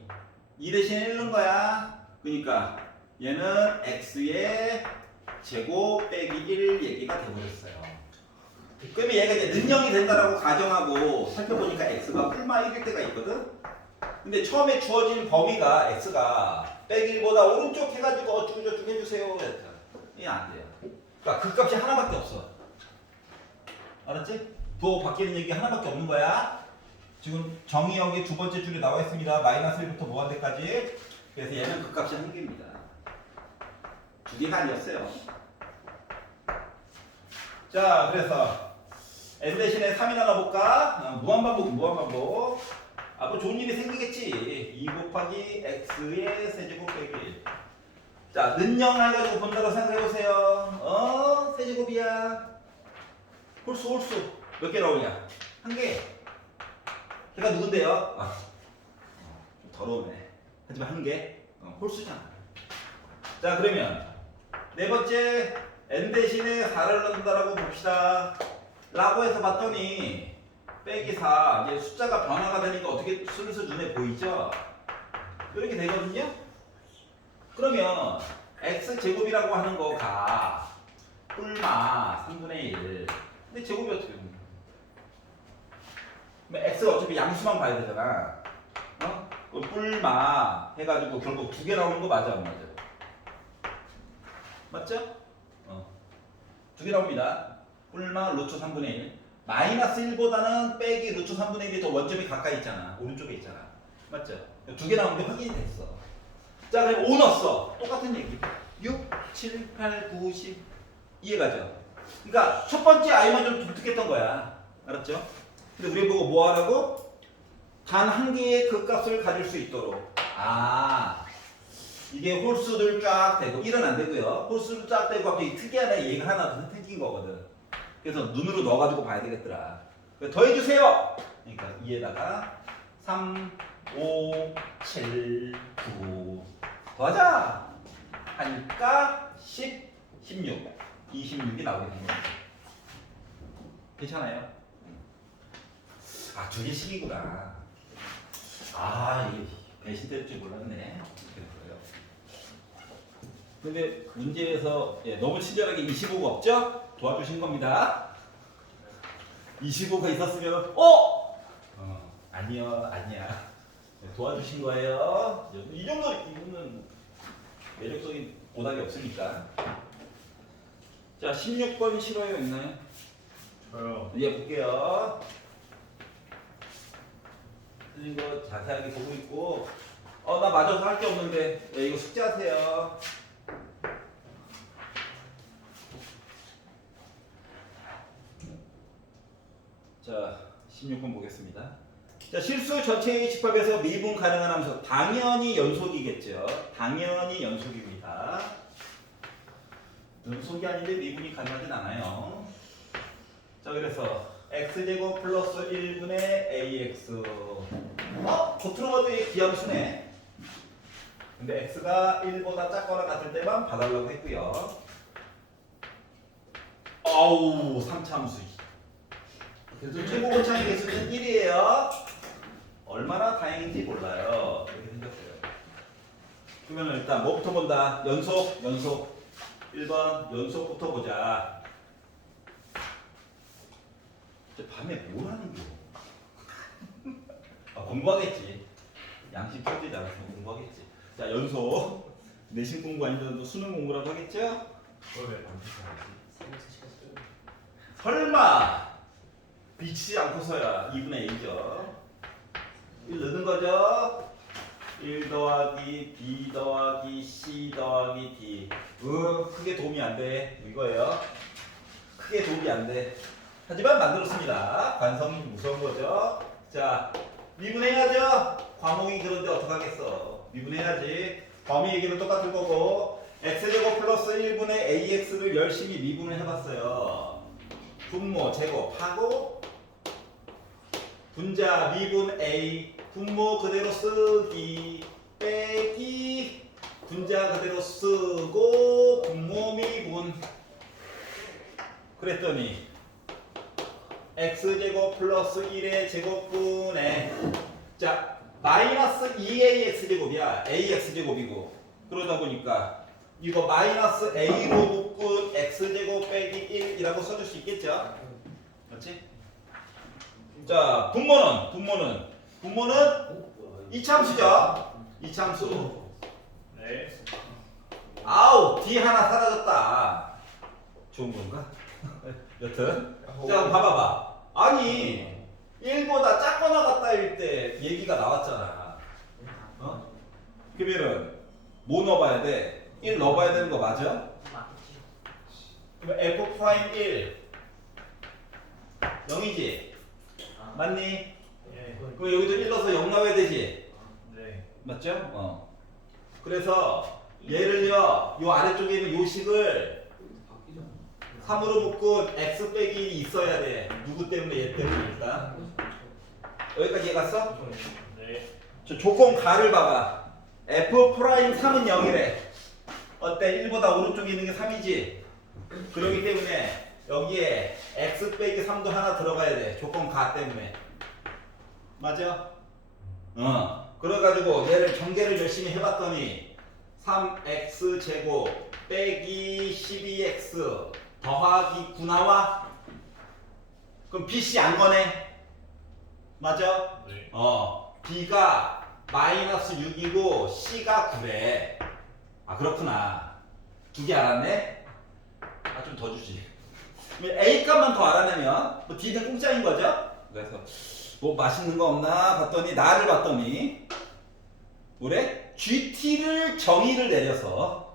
대신에 1 넣은 거야. 그러니까 얘는 x의 제곱 빼기 1 얘기가 되어버렸어요. 그러면 얘가 이제 능형이 된다라고 가정하고 살펴보니까 x가 뿔마 1일 때가 있거든. 근데 처음에 주어진 범위가 x가 빼기 1보다 오른쪽 해가지고 어쩌고저쩌고 해주세요. 이게 안 돼요. 그러니까 그 값이 하나밖에 없어. 알았지? 부호 바뀌는 얘기 하나밖에 없는 거야. 지금 정의역이 두 번째 줄에 나와 있습니다. 마이너스 1부터 무한대까지. 그래서 얘는 그 값이 한 개입니다. 두 개가 아니었어요. 자, 그래서 n 대신에 3이나 넣어볼까? 무한반복, 무한반복. 아, 뭐 좋은 일이 생기겠지. 2 곱하기 x의 세제곱 빼기 1. 자, 는영 해가지고 본다고 생각해보세요. 세제곱이야. 홀수. 몇 개 나오냐? 한 개. 걔가 누군데요? 좀 더러우네. 하지만 한 개. 홀수잖아. 자, 그러면 네 번째 n 대신에 4를 넣는다라고 봅시다. 라고 해서 봤더니 빼기 4 이제 숫자가 변화가 되니까 어떻게 슬슬 눈에 보이죠? 이렇게 되거든요. 그러면 x제곱이라고 하는 거가 뿔마 3분의 1. 근데 제곱이 어떻게 됩니까? 그럼 x가 어차피 양수만 봐야 되잖아. 뿔마 해가지고 결국 두 개 나오는 거 맞아 안 맞아? 맞죠? 두 개 나옵니다. 뿔마 루트 3분의 1. 마이너스 1보다는 빼기 루트 3분의 1이 더 원점이 가까이 있잖아. 오른쪽에 있잖아. 맞죠? 두 개 나온 게 확인이 됐어. 자, 그럼 5 넣었어. 똑같은 얘기. 6, 7, 8, 9, 10. 이해가죠? 그러니까 첫 번째 i만 좀 독특했던 거야. 알았죠? 근데 우리 보고 뭐 하라고? 단 한 개의 그 값을 가질 수 있도록. 이게 홀수들 쫙 되고 1은 안 되고요. 홀수를 쫙 되고 갑자기 특이한 얘가 하나 더 생긴 거거든. 그래서 눈으로 넣어가지고 봐야 되겠더라. 더해주세요. 그러니까 2에다가 3, 5, 7, 9 더하자. 하니까 10, 16, 26이 나오게 된 거예요. 괜찮아요? 두 개씩이구나. 이게 배신될 줄 몰랐네. 근데 문제에서 너무 친절하게 25가 없죠? 도와주신 겁니다. 25가 있었으면 아니야. 도와주신 거예요. 이 정도 이거는 매력적인 오답이 없으니까. 자, 16번 싫어요 있나요? 저요. 볼게요. 틀린 거 자세하게 보고 있고. 나 맞아서 할 게 없는데 이거 숙제하세요. 자, 16번 보겠습니다. 자, 실수 전체의 집합에서 미분 가능한 함수. 당연히 연속이겠죠. 당연히 연속입니다. 연속이 아닌데 미분이 가능하진 않아요. 자, 그래서 x제곱 플러스 1분의 ax. 겉으로 봐도 이게 기함수네. 근데 x가 1보다 작거나 같을 때만 봐달라고 했고요. 3차함수. 그래서 최고 고차의 개수는 1이에요. 얼마나 다행인지 몰라요. 이렇게 생겼어요. 그러면 일단 뭐부터 본다? 연속. 1번 연속부터 보자. 밤에 뭘 하는 거? 공부하겠지. 양심 펴지지 않았으면 공부하겠지. 자, 연속. 내신 공부 아니더라도 수능 공부라도 하겠죠? 네. 설마 미치지 않고서야 2분의 1이죠. 1 넣는 거죠. 1 더하기 B 더하기 C 더하기 D. 크게 도움이 안 돼. 이거예요. 크게 도움이 안 돼. 하지만 만들었습니다. 관성이 무서운 거죠. 자, 미분해야죠. 과목이 그런데 어떡하겠어. 미분해야지. 범위 얘기는 똑같을 거고. x제곱 플러스 1분의 ax를 열심히 미분을 해봤어요. 분모 제곱하고 분자 미분 a 분모 그대로 쓰기 빼기 분자 그대로 쓰고 분모 미분. 그랬더니 x제곱 플러스 1의 제곱분의 자 마이너스 2ax제곱이야. ax제곱이고 그러다 보니까 이거 마이너스 a로 묶은 x제곱 빼기 1이라고 써줄 수 있겠죠? 그렇지? 자 분모는 이참수죠? 이참수. 네. 아우 D 하나 사라졌다. 좋은 건가? 여튼 자 봐봐봐. 아니 1보다 작거나 같다일 때 얘기가 나왔잖아. 어? 그러면은 뭐 넣어봐야 돼? 1 넣어봐야 되는 거 맞아? 그럼 f 프라임 1 0이지? 맞니? 예. 그럼 여기도 1 넣어서 0 나와야 되지? 네. 맞죠? 그래서 얘를요 요 아래쪽에 있는 요 식을 3으로 묶은 x 빼기 1이 있어야 돼. 누구 때문에? 얘 때문이니까. 여기까지 이해 갔어? 네. 저 조건 가를 봐봐. f 프라임 3은 0이래. 어때? 1보다 오른쪽에 있는 게 3이지? 그러기 때문에 여기에 x 빼기 3도 하나 들어가야 돼. 조건 가 때문에. 맞아? 그래가지고 얘를 전개를 열심히 해봤더니 3x 제곱 빼기 12x 더하기 9 나와? 그럼 BC 안 거네? 맞아? 네. B가 마이너스 6이고 C가 9래. 아 그렇구나. 두 개 알았네? 아 좀 더 주지. A 값만 더 알아내면 뭐 D는 공짜인 거죠? 그래서 뭐 맛있는 거 없나 봤더니 나를 봤더니 뭐래? GT를 정의를 내려서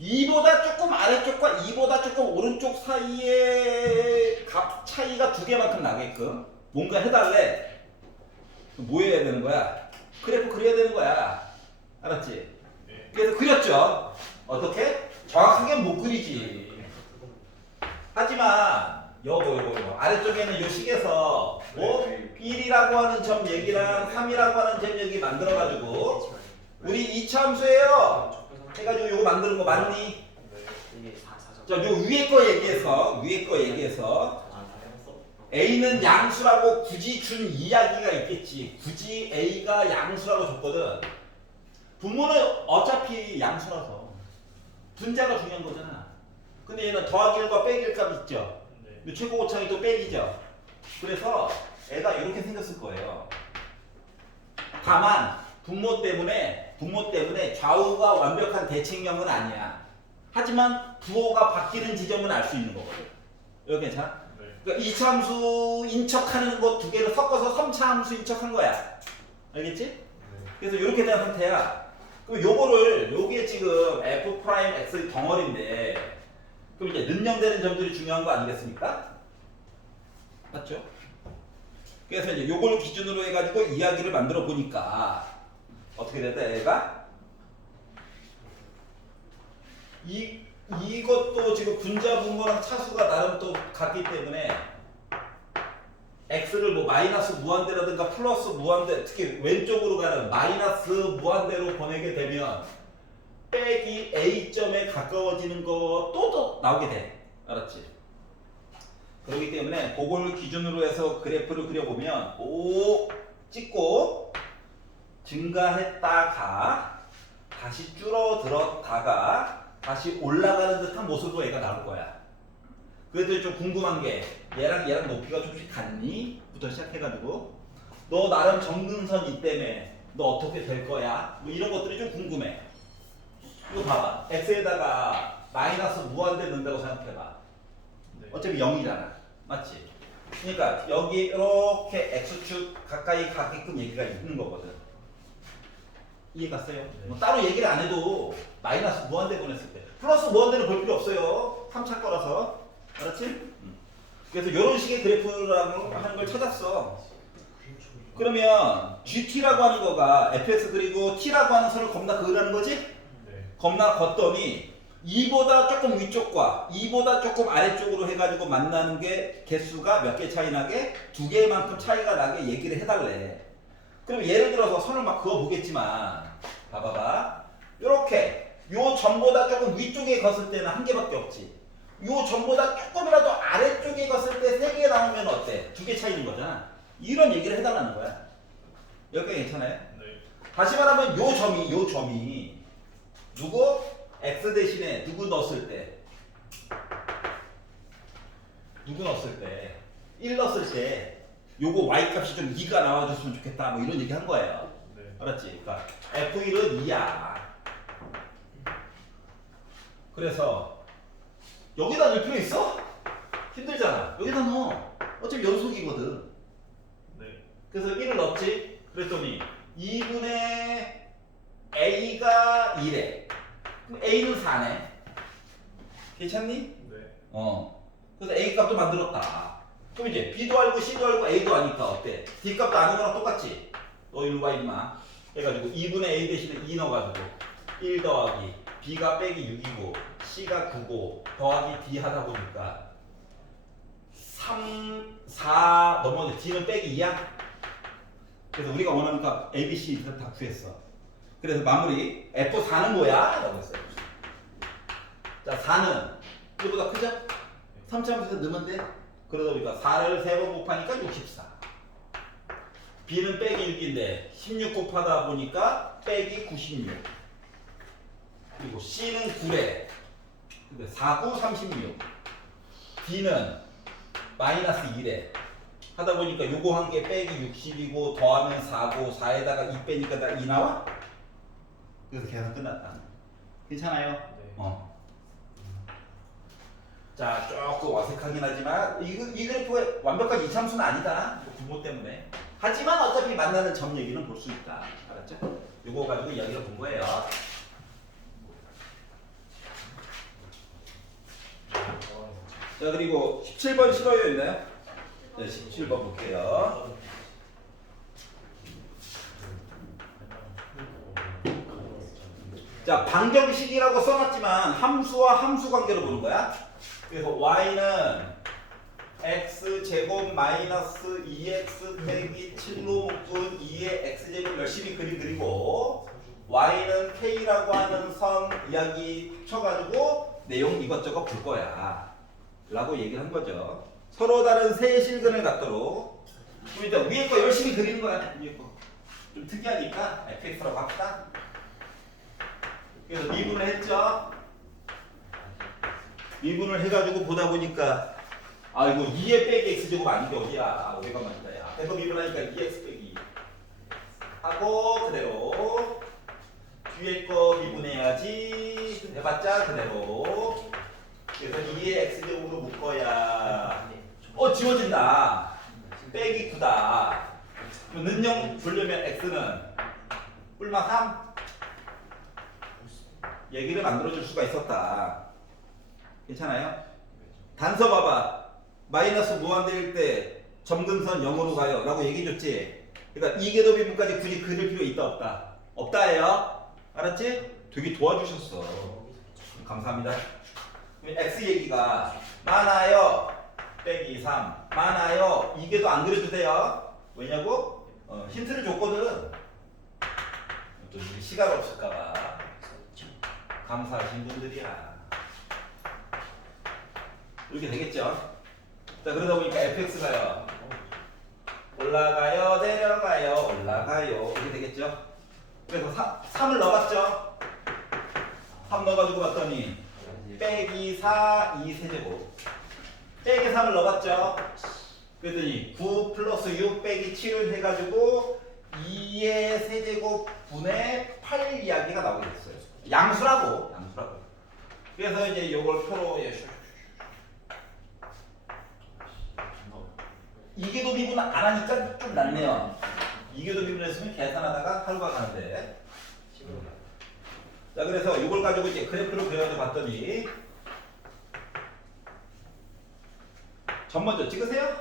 2보다 조금 아래쪽과 2보다 조금 오른쪽 사이에 값 차이가 두 개만큼 나게끔 뭔가 해달래. 뭐 해야 되는 거야? 그래프 그려야 되는 거야. 알았지? 네. 그래서 그렸죠. 어떻게? 정확하게 못 그리지. 하지만 요거 아래쪽에는 요 식에서 뭐 1이라고 하는 점 얘기랑 3이라고 하는 점 얘기 만들어가지고 우리 이차함수예요. 해가지고 요거 만드는 거 맞니? 자, 요 위에 거 얘기해서 A는 양수라고 굳이 준 이야기가 있겠지. 굳이 A가 양수라고 줬거든. 분모는 어차피 양수라서 분자가 중요한 거잖아. 근데 얘는 더하기 1과 빼기 1 값 있죠. 네. 최고 고창이 또 빼기죠. 그래서 애가 이렇게 생겼을 거예요. 다만 분모 때문에 좌우가 완벽한 대칭형은 아니야. 하지만 부호가 바뀌는 지점은 알 수 있는 거거든. 여기 괜찮아? 네. 그러니까 2차 함수 인척하는 거 두 개를 섞어서 3차 함수 인척한 거야. 알겠지? 네. 그래서 이렇게 된 상태야. 그럼 요게 지금 f 프라임 x 덩어리인데 그럼 이제 능령되는 점들이 중요한 거 아니겠습니까? 맞죠? 그래서 이제 요걸 기준으로 해가지고 이야기를 만들어 보니까 어떻게 됐다 얘가? 이것도 지금 분자 분모랑 차수가 나름 또 같기 때문에 x를 뭐 마이너스 무한대라든가 플러스 무한대, 특히 왼쪽으로 가는 마이너스 무한대로 보내게 되면 빼기 a점에 가까워지는 것도 나오게 돼. 알았지? 그렇기 때문에 그걸 기준으로 해서 그래프를 그려보면 오 찍고 증가했다가 다시 줄어들었다가 다시 올라가는 듯한 모습으로 얘가 나올 거야. 그래도 좀 궁금한 게 얘랑 높이가 좀씩 같니? 부터 시작해가지고 너 나름 정근선 있다며 너 어떻게 될 거야? 뭐 이런 것들이 좀 궁금해. 이거 봐봐. x에다가 마이너스 무한대 넣는다고 생각해봐. 네. 어차피 0이잖아. 맞지? 그러니까 여기 이렇게 x축 가까이 가게끔 얘기가 있는 거거든. 이해 갔어요? 뭐 따로 얘기를 안 해도 마이너스 무한대 보냈을 때 플러스 무한대는 볼 필요 없어요. 3차 거라서. 알았지? 그래서 이런 식의 그래프라고 하는 걸 찾았어. 그러면 GT라고 하는 거가 fx 그리고 t라고 하는 선을 겁나 그으라는 거지? 네. 겁나 걷더니 2보다 조금 위쪽과 2보다 조금 아래쪽으로 해가지고 만나는 게 개수가 몇 개 차이 나게? 2개만큼 차이가 나게 얘기를 해달래. 그럼 예를 들어서 선을 막 그어보겠지만 봐봐봐. 요렇게 요 점보다 조금 위쪽에 걷을 때는 한 개밖에 없지. 요 점보다 조금이라도 아래쪽에 갔을 때 3개 나오면 어때? 2개 차이인 거잖아. 이런 얘기를 해달라는 거야. 여기까지 괜찮아요? 네. 다시 말하면 요 점이 누구? x 대신에 누구 넣었을 때 1 넣었을 때 요거 y 값이 좀 2가 나와줬으면 좋겠다 뭐 이런 얘기 한 거예요. 네. 알았지? 그러니까 f1은 2야. 그래서 여기다 넣을 필요 있어? 힘들잖아. 여기다 넣어. 어차피 연속이거든. 네. 그래서 1을 넣었지. 그랬더니 2분의 a가 1에 그럼 a는 4네. 괜찮니? 네. 그래서 a 값도 만들었다. 그럼 이제 b도 알고 c도 알고 a도 아니까 어때? d 값도 아는 거랑 똑같지? 너 일로 와 임마. 해가지고 2분의 a 대신에 2 넣어가지고 1 더하기 b가 빼기 6이고 c가 9고 더하기 d 하다 보니까 3, 4 넘어오는데 d는 빼기 2야? 그래서 우리가 원하는 값 a, b, c 일단 다 구했어. 그래서 마무리 f4는 뭐야? 라고 했어요. 자 4는 이거보다 크죠? 3차원에서 넣으면 돼. 그러다 보니까 4를 3번 곱하니까 64. b는 빼기 6인데 16 곱하다 보니까 빼기 96. 그리고 c는 9래. 근데 4, 9, 36. d는 마이너스 2래. 하다 보니까 요거 한 개 빼기 60이고 더하면 4고 4에다가 2 빼니까 다 2 나와? 그래서 계산 끝났다. 괜찮아요? 네. 자, 조금 어색하긴 하지만 이 그래프가 완벽한 이참수는 아니다. 분모 때문에. 하지만 어차피 만나는 점 얘기는 볼 수 있다. 알았죠? 요거 가지고 이야기를 본 거예요. 자, 그리고 17번 실어요 있나요? 네, 17번 볼게요. 자, 방정식이라고 써놨지만 함수와 함수 관계로 보는 거야. 그래서 y는 x제곱 마이너스 2x 빼기 7로 묶은 2의 x제곱 열심히 그리고 y는 k라고 하는 선 이야기 쳐가지고 내용 이것저것 볼 거야 라고 얘기를 한 거죠. 서로 다른 세 실근을 갖도록. 그럼 일단 위에 거 열심히 그리는 거야. 위에 거 좀 특이하니까 fx라고 합시다. 그래서 미분을 했죠. 미분을 해가지고 보다 보니까 아 이거 2의 빼기 x제곱 아닌 게 어디야. 어디가 맞다 야. 그래서 미분하니까 2x 빼기 하고 그대로 뒤에 거 미분해야지. 해봤자 그대로. 그래서 2의 x제곱으로 묶어야 지워진다. 빼기 9다. 는영 보려면 x는 뿔마 3 얘기를 만들어줄 수가 있었다. 괜찮아요? 단서 봐봐. 마이너스 무한대일 때 점근선 0으로 가요 라고 얘기해줬지. 그러니까 이계도 미분까지 굳이 그릴 필요 있다 없다? 없다예요. 알았지? 되게 도와주셨어. 감사합니다. x 얘기가 많아요 빼기 3 많아요 이계도 안 그려도 돼요. 왜냐고? 힌트를 줬거든. 또 시간 없을까봐. 감사하신 분들이야. 이렇게 되겠죠? 자, 그러다 보니까 fx가요. 올라가요, 내려가요, 올라가요. 이렇게 되겠죠? 그래서 3을 넣어봤죠? 3 넣어가지고 봤더니 빼기 4, 2 세제곱. 빼기 3을 넣어봤죠? 그랬더니 9 플러스 6 빼기 7을 해가지고 2의 세제곱 분의 8 이야기가 나오게 됐어요. 양수라고. 그래서 이제 요걸 표로 이계도 미분 안 하니까 좀 낫네요. 이계도 미분 했으면 계산하다가 하루가 가는데. 자, 그래서 요걸 가지고 이제 그래프를 그려가지고 봤더니 전 먼저 찍으세요.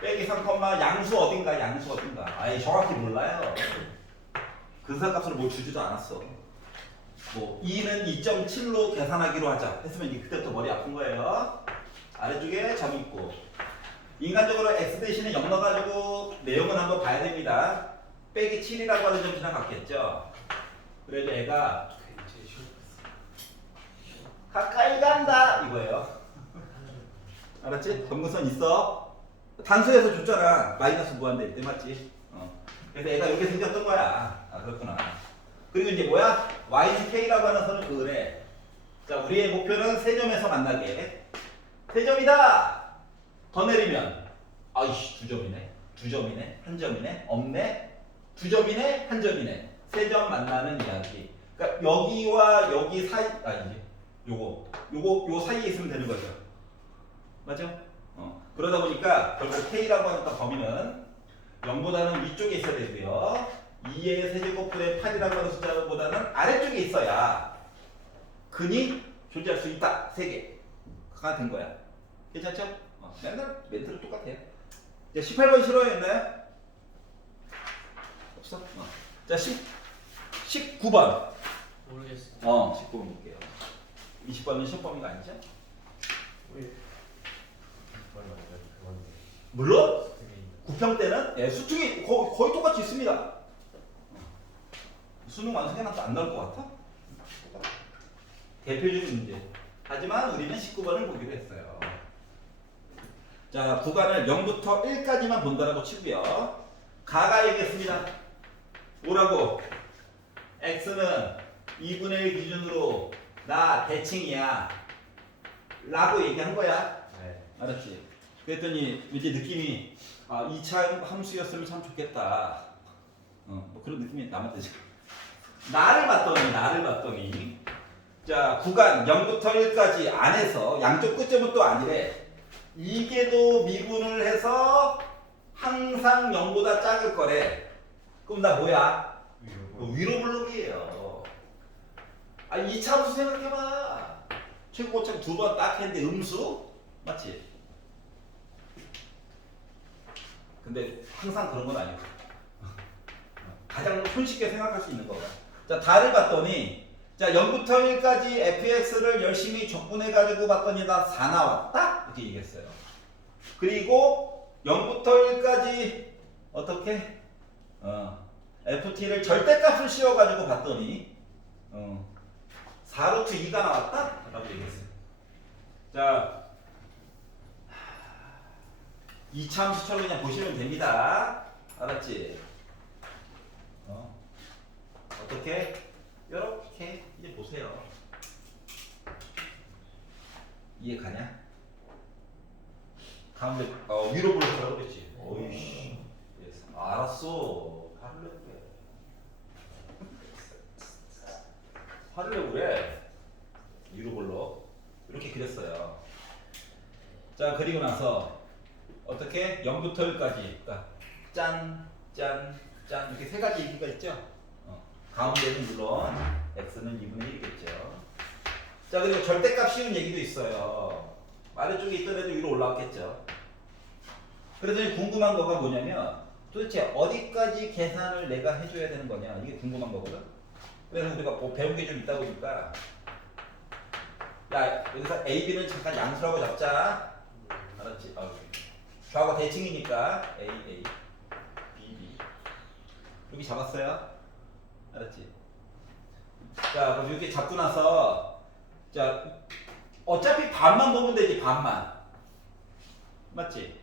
빼기 3, 양수 어딘가. 아예 정확히 몰라요. 근사값으로 뭘 주지도 않았어. 뭐 2는 2.7로 계산하기로 하자 했으면 이제 그때부터 머리 아픈 거예요. 아래쪽에 점 있고 인간적으로 x 대신에 0 넣어가지고 내용은 한번 봐야 됩니다. 빼기 7이라고 하는 점 지나갔겠죠. 그래도 애가 가까이 간다 이거예요. 알았지? 점근선 있어. 단수에서 줬잖아. 마이너스 무한대일 때 맞지? 그래서 얘가 이렇게 생겼던 거야. 아 그렇구나. 그리고 이제 뭐야? y는 k라고 하는 선을 그으래. 자 우리의 목표는 세 점에서 만나게. 세 점이다. 더 내리면 아이씨 두 점이네. 두 점이네. 한 점이네. 없네. 두 점이네. 한 점이네. 세 점 만나는 이야기. 그러니까 여기와 여기 사이 이제 요거 사이에 있으면 되는 거죠. 맞죠? 그러다 보니까 결국 k라고 하는 범위는 0보다는 위쪽에 있어야 되고요. 2의 세제곱분의 8이라고 하는 숫자보다는 아래쪽에 있어야 근이 존재할 수 있다. 3개가 된 거야. 괜찮죠? 맨날 멘트는 똑같아요. 이제 18번 실어였나요? 없어? 자 19번. 모르겠어. 19번 볼게요. 20번은 시험 범위가 아니죠? 물론 구평 때는 수특이 거의 똑같이 있습니다. 수능 완성해놔도 안 나올 것 같아? 대표적인 문제. 하지만 우리는 19번을 보기로 했어요. 자, 구간을 0부터 1까지만 본다라고 치고요. 가가 얘기했습니다. 뭐라고? x는 2분의 1 기준으로 나 대칭이야 라고 얘기한 거야. 네. 알았지? 그랬더니 이제 느낌이 2차 함수였으면 참 좋겠다. 뭐 그런 느낌이 남았대죠. 나를 봤더니 자 구간 0부터 1까지 안에서 양쪽 끝점은 또 아니래. 이게도 미분을 해서 항상 0보다 작을 거래. 그럼 나 뭐야? 위로 블록이에요. 2차 함수 생각해봐. 최고고참 2번 딱 했는데 음수? 맞지? 근데 항상 그런 건 아니고 가장 손쉽게 생각할 수 있는 거야. 자, 다를 봤더니 자 0부터 1까지 fx를 열심히 적분해 가지고 봤더니 나 4 나왔다? 이렇게 얘기했어요. 그리고 0부터 1까지 어떻게? ft를 절대값을 씌워 가지고 봤더니 4루트 2가 나왔다? 라고 얘기했어요. 자 2차 함수처럼 그냥 보시면 됩니다. 알았지? 어떻게? 이렇게 이제 보세요. 이해 가냐? 가운데 위로 볼까라고 그랬지. 어이씨. 알았어. 화를 내고 그래. 화를 내고 그래. 위로 볼러. 이렇게 그렸어요. 자 그리고 나서 어떻게? 0부터 1까지 짠, 짠, 짠 이렇게 세 가지 얘기가 있죠. 가운데는 물론 x는 2분의 1이겠죠. 자 그리고 절대값 씌운 얘기도 있어요. 아래쪽에 있던 애도 위로 올라왔겠죠. 그래서 궁금한 거가 뭐냐면 도대체 어디까지 계산을 내가 해줘야 되는 거냐 이게 궁금한 거거든. 그래서 우리가 뭐 배운 게 좀 있다 보니까 야 여기서 A, B는 잠깐 양수라고 잡자. 알았지? 좌우가 대칭이니까 A, A, B, B 여기 잡았어요. 알았지? 자 그럼 이렇게 잡고 나서 자 어차피 반만 보면 되지. 반만 맞지?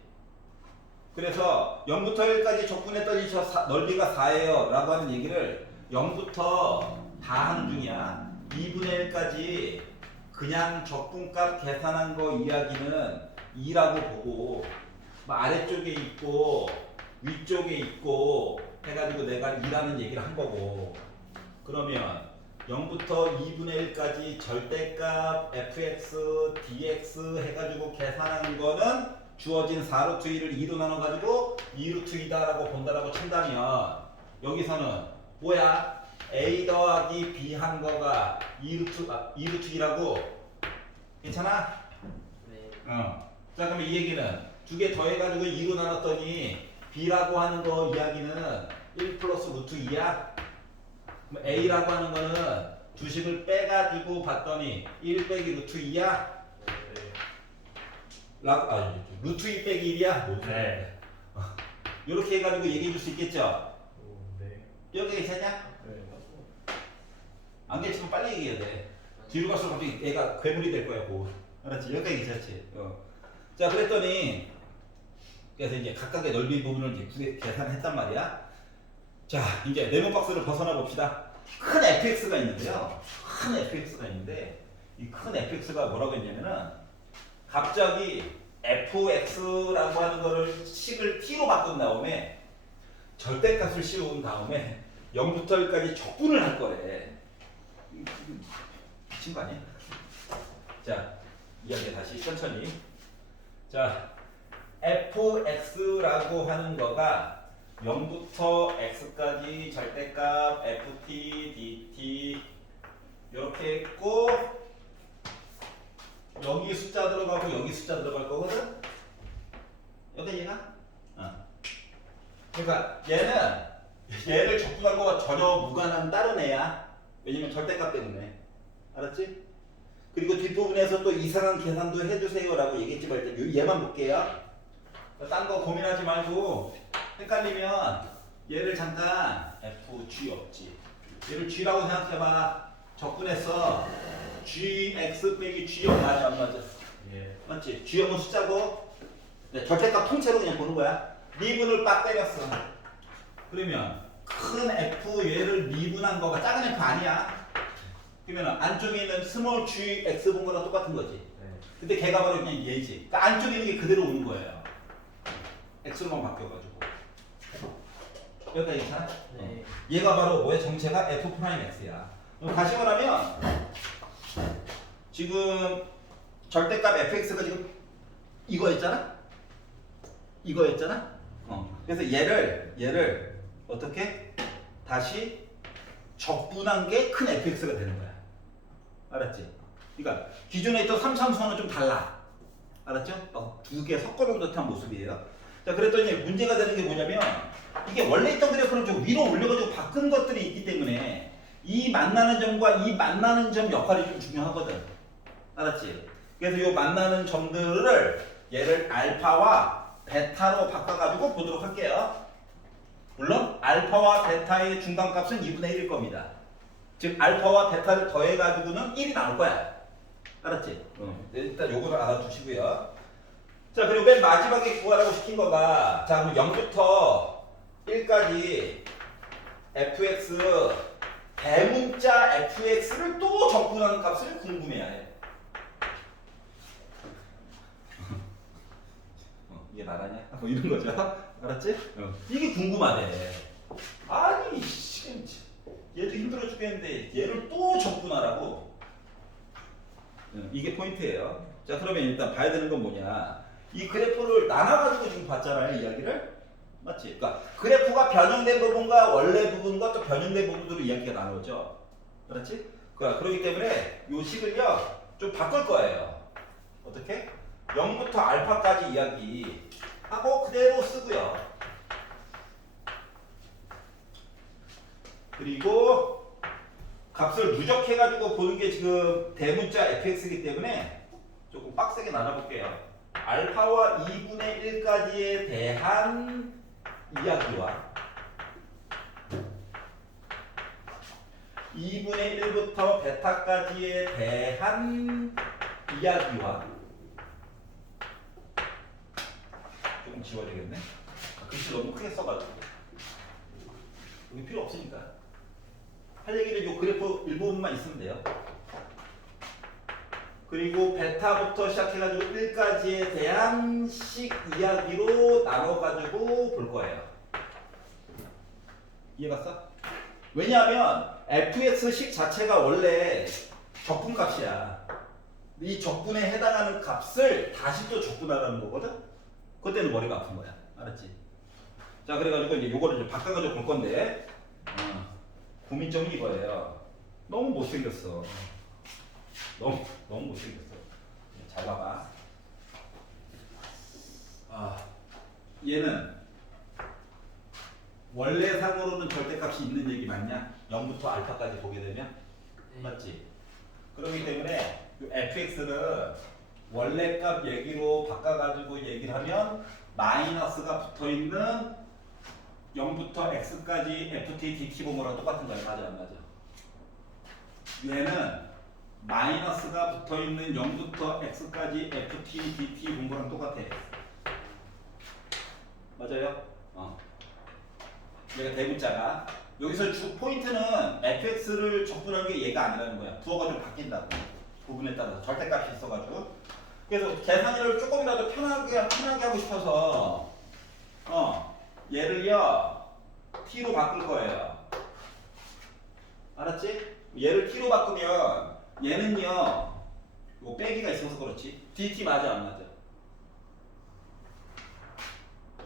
그래서 0부터 1까지 적분했더니 저 넓이가 4예요 라고 하는 얘기를 0부터 다 하는 중이야. 2분의 1까지 그냥 적분값 계산한 거 이야기는 2라고 보고 아래쪽에 있고 위쪽에 있고 해가지고 내가 2라는 얘기를 한 거고, 그러면 0부터 2분의 1까지 절대값 fx, dx 해가지고 계산하는 거는 주어진 4루트 2를 2로 나눠가지고 2루트 2다 라고 본다라고 친다면 여기서는 뭐야? a 더하기 b 한 거가 2루트 2라고 괜찮아? 네. 자 그러면 이 얘기는 두 개 더해가지고 2로 나눴더니 b라고 하는 거 이야기는 1 플러스 루트 2야? 그럼 a라고 하는 거는 주식을 빼가지고 봤더니 1 빼기 루트 2야? 루트 2 빼기 1이야? 네. 이렇게 해가지고 얘기해 줄 수 있겠죠? 네. 여기 괜찮냐? 네. 안 괜찮으면 빨리 얘기해야 돼. 뒤로 갈수록 갑자기 애가 괴물이 될 거야. 뭐. 알았지? 여기까지 괜찮지? 자, 그랬더니 그래서 이제 각각의 넓이 부분을 이제 계산했단 말이야. 자, 이제 네모 박스를 벗어나 봅시다. 큰 fx가 있는데요. 큰 fx가 있는데 이 큰 fx가 뭐라고 했냐면은 갑자기 fx라고 하는 거를 식을 t로 바꾼 다음에 절대값을 씌운 다음에 0부터 1까지 적분을 할 거래. 미친 거 아니야? 자, 이야기 다시 천천히. 자, fx라고 하는 거가 0부터 x까지 절대값 ft, dt 이렇게 있고 여기 숫자 들어가고 여기 숫자 들어갈 거거든? 여기 얘가? 그러니까 얘를 적분한 거와 전혀 무관한 다른 애야. 왜냐면 절대값 때문에. 알았지? 그리고 뒷부분에서 또 이상한 계산도 해주세요 라고 얘기했지만 일단 얘만 볼게요. 딴 거 고민하지 말고 헷갈리면 얘를 잠깐 fg 없지. 얘를 g라고 생각해봐. 적분했어. gx 빼기 g0 맞아 안 맞아? 예. 맞지? g0은 숫자고 절대값 통째로 그냥 보는 거야. 미분을 빡 때렸어. 그러면 큰 f 얘를 미분한 거가 작은 f 아니야. 그러면 안쪽에 있는 스몰 gx 본 거랑 똑같은 거지. 네. 근데 걔가 바로 그냥 얘지. 그러니까 안쪽에 있는 게 그대로 오는 거예요. x로만 바뀌어가지고. 여기까지 괜찮아? 네. 얘가 바로 뭐야? 정체가 f'x야. 다시 말하면 지금 절대값 fx가 지금 이거였잖아? 이거였잖아? 그래서 얘를 어떻게? 다시 적분한 게 큰 fx가 되는 거야. 알았지? 그러니까 기존에 있던 3참수와는 좀 달라. 알았죠? 두 개 섞어놓은 듯한 모습이에요. 자, 그랬더니 문제가 되는 게 뭐냐면 이게 원래 있던 그래프를 좀 위로 올려가지고 바꾼 것들이 있기 때문에 이 만나는 점과 이 만나는 점 역할이 좀 중요하거든. 알았지? 그래서 이 만나는 점들을 얘를 알파와 베타로 바꿔가지고 보도록 할게요. 물론 알파와 베타의 중간값은 2분의 1일 겁니다. 즉 알파와 베타를 더해가지고는 1이 나올 거야. 알았지? 일단 요거를 알아두시고요. 자, 그리고 맨 마지막에 구하라고 시킨 거가 자, 그럼 0부터 1까지 fx 대문자 fx를 또 적분하는 값을 궁금해해. 이게 나라냐? 뭐 이런 거죠. 알았지? 이게 궁금하대. 아니, 얘도 힘들어 죽겠는데 얘를 또 적분하라고. 이게 포인트예요. 자, 그러면 일단 봐야 되는 건 뭐냐? 이 그래프를 나눠가지고 지금 봤잖아요, 이야기를. 맞지? 그러니까 그래프가 변형된 부분과 원래 부분과 또 변형된 부분으로 이야기가 나누죠. 그렇지? 그렇기 때문에 이 식을요 좀 바꿀 거예요. 어떻게? 0부터 알파까지 이야기하고 그대로 쓰고요. 그리고 값을 누적해가지고 보는 게 지금 대문자 fx이기 때문에 조금 빡세게 나눠볼게요. 알파와 2분의 1까지에 대한 이야기와 2분의 1부터 베타까지에 대한 이야기와 조금 지워야 되겠네. 글씨 너무 크게 써가지고 여기 필요 없으니까 할 얘기는 요 그래프 일부분만 있으면 돼요. 그리고 베타부터 시작해가지고 1까지에 대한 식 이야기로 나눠가지고 볼 거예요. 이해갔어? 왜냐하면 fx식 자체가 원래 적분값이야. 이 적분에 해당하는 값을 다시 또 적분하라는 거거든? 그때는 머리가 아픈 거야. 알았지? 자, 그래가지고 이제 요거를 좀 바꿔가지고 볼 건데 고민점이 이거예요. 너무 못생겼어. 너무 못생겼어. 잘 봐봐. 얘는 원래 상으로는 절대값이 있는 얘기 맞냐? 0부터 알파까지 보게 되면 맞지? 그렇기 때문에 fx는 원래 값 얘기로 바꿔가지고 얘기를 하면 마이너스가 붙어있는 0부터 x까지 ft dt 본 거랑 똑같은 거야. 맞아 안 맞아? 얘는 마이너스가 붙어있는 0부터 x까지 ft, dt 본 거랑 똑같아. 맞아요? 얘가 대문자가. 여기서 주 포인트는 fx를 적분하는 게 얘가 아니라는 거야. 부호가 좀 바뀐다고. 부분에 따라서 절대값이 있어가지고. 그래서 계산을 조금이라도 편하게 하고 싶어서 얘를요 t로 바꿀 거예요. 알았지? 얘를 t로 바꾸면 얘는요 이거 빼기가 있어서 그렇지. dt 맞아 안 맞아?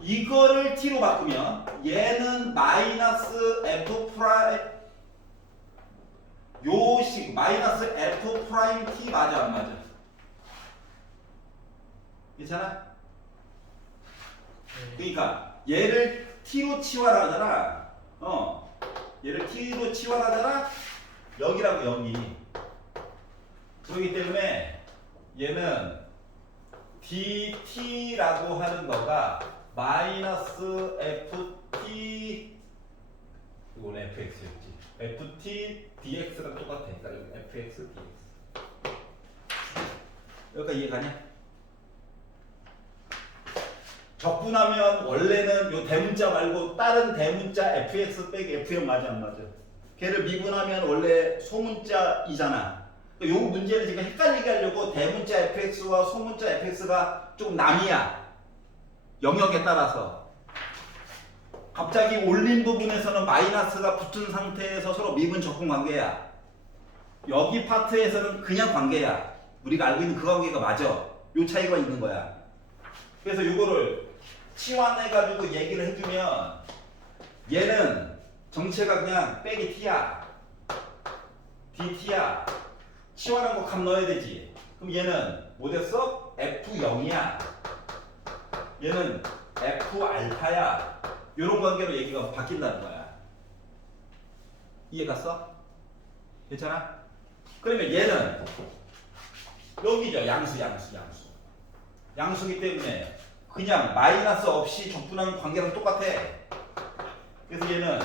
이거를 t로 바꾸면 얘는 마이너스 f 프라임 요식 마이너스 f 프라임 t 맞아 안 맞아? 괜찮아? 그러니까 얘를 t로 치환하잖아. 얘를 t로 치환하잖아. 여기라고 여기. 그렇기 때문에 얘는 dt라고 하는 거가 마이너스 ft 이거는 fx였지. ft dx랑 똑같아. 그러니까 여기 fx dx. 여기까지 이해가냐? 적분하면 원래는 요 대문자 말고 다른 대문자 fx 빼기 fm 맞아 안 맞아? 걔를 미분하면 원래 소문자이잖아. 요 문제는 지금 헷갈리게 하려고 대문자 fx와 소문자 fx가 조금 남이야. 영역에 따라서. 갑자기 올린 부분에서는 마이너스가 붙은 상태에서 서로 미분 적분 관계야. 여기 파트에서는 그냥 관계야. 우리가 알고 있는 그 관계가 맞아. 요 차이가 있는 거야. 그래서 요거를 치환해가지고 얘기를 해주면 얘는 정체가 그냥 빼기 t야. dt야. 치환한 거 값 넣어야 되지. 그럼 얘는 뭐 됐어? f0이야. 얘는 f 알파야. 요런 관계로 얘기가 바뀐다는 거야. 이해 갔어? 괜찮아? 그러면 얘는 여기죠. 양수기 때문에 그냥 마이너스 없이 적분하는 관계랑 똑같아. 그래서 얘는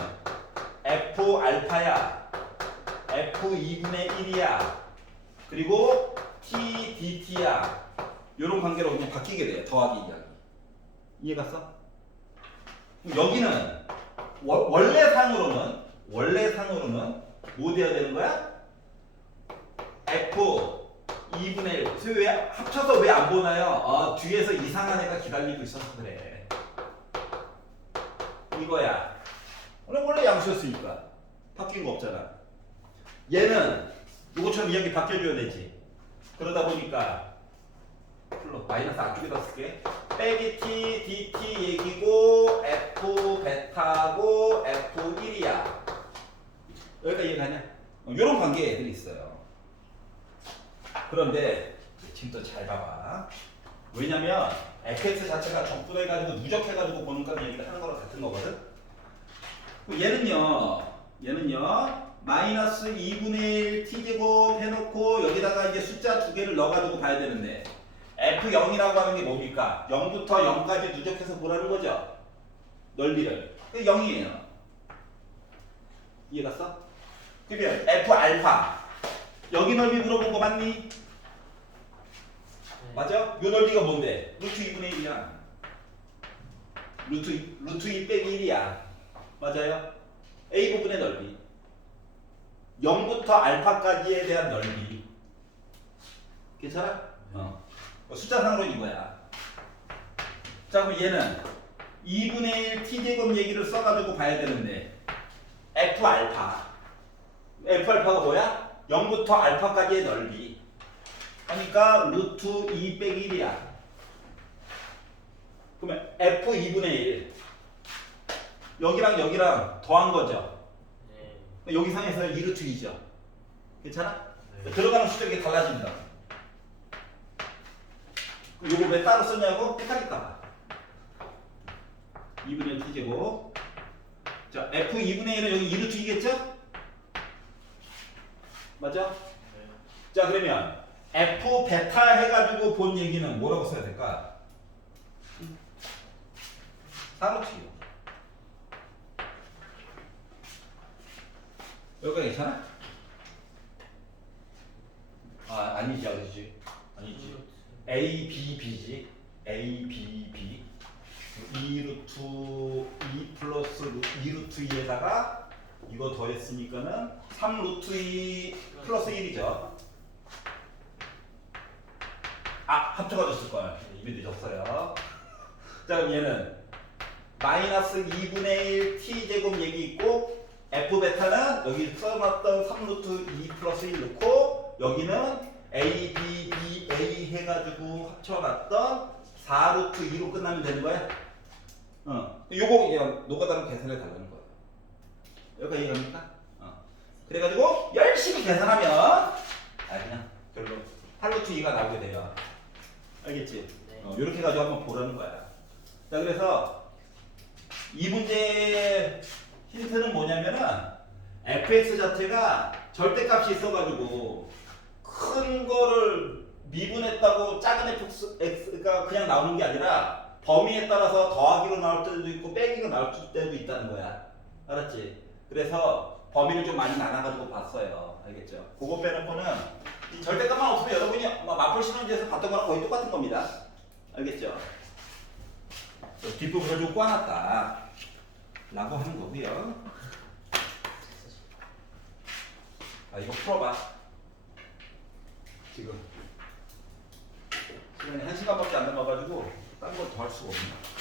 f 알파야. f 2분의 1이야. 그리고 t dt야. 이런 관계로 그냥 바뀌게 돼요. 더하기 이하기. 이해 갔어? 여기는 원래상으로는 뭐 돼야 되는 거야? f 2분의 1. 그래서 왜 합쳐서 왜 안 보나요? 뒤에서 이상한 애가 기다리고 있어서 그래. 이거야. 원래 양수였으니까 바뀐 거 없잖아. 얘는 이거처럼 이야기 바뀌어줘야 되지. 그러다 보니까 마이너스 안쪽에다 쓸게. 빼기 t dt 얘기고 f 베타고 f1이야. 여기까지 이해가냐? 이런 관계 애들이 있어요. 그런데 지금 또 잘 봐봐. 왜냐면 fx 자체가 적분해가지고 누적해가지고 보는 거 얘기를 하는 거랑 같은 거거든. 얘는요 마이너스 2분의 1 t제곱 해놓고 여기다가 이제 숫자 두 개를 넣어가지고 봐야 되는데 f0이라고 하는 게 뭡니까? 0부터 0까지 누적해서 보라는 거죠. 넓이를. 그게 0이에요. 이해갔어? 그러면 f 알파 여기 넓이 물어본 거 맞니? 맞아? 요 넓이가 뭔데? 루트 2분의 1이야. 루트 2 빼기 1이야. 맞아요? A 부분의 넓이. 0부터 알파까지에 대한 넓이. 괜찮아? 숫자상으로 이거야. 자, 그럼 얘는 2분의 1 t제곱 얘기를 써가지고 봐야 되는데 f 알파가 뭐야? 0부터 알파까지의 넓이. 하니까 루트 2 빼기 1이야. 그러면 f 2분의 1 여기랑 더한 거죠. 여기 상에서 2루트 2죠. 괜찮아? 네. 들어가는 수적이 달라진다. 요거 왜 따로 썼냐고? 헷갈릴까봐. 2분의 1 t제곱. 자, f 2분의 1은 여기 2루트 2겠죠? 맞아? 네. 자, 그러면 f 베타 해가지고 본 얘기는 뭐라고 써야 될까? 4루트요. 여기가 괜찮아? A, B, B지. A, B, B. 2 루트 2 플러스 2 루트 2에다가 이거 더했으니까는 3 루트 2 플러스 1이죠. 아, 합쳐가 줬을 거야. 이미 늦었어요. 자, 그럼 얘는 마이너스 2분의 1 t제곱 얘기 있고 f 베타는 여기 써놨던 3 루트 2 플러스 1 넣고 여기는 a, b, b, a 해가지고 합쳐놨던 4 루트 2로 끝나면 되는 거야. 요거 그냥 노가다로 계산해 달라는 거야. 여기가 이해갑니까? 그래가지고 열심히 계산하면 그냥 결론 8 루트 2가 나오게 돼요. 알겠지? 네. 이렇게 가지고 한번 보라는 거야. 자, 그래서 이 문제의 힌트는 뭐냐면은 fx 자체가 절대값이 있어가지고 큰 거를 미분했다고 작은 fx가 그냥 나오는 게 아니라 범위에 따라서 더하기로 나올 때도 있고 빼기로 나올 때도 있다는 거야. 알았지? 그래서 범위를 좀 많이 나눠가지고 봤어요. 알겠죠? 그거 빼놓고는 이 절대값만 없으면 여러분이 마플 신혼지에서 봤던 거랑 거의 똑같은 겁니다. 알겠죠? 뒷부분을 좀 꽈놨다 라고 하는 거고요. 이거 풀어봐. 지금 시간이 1시간밖에 안 남아가지고 딴 걸 더 할 수가 없네.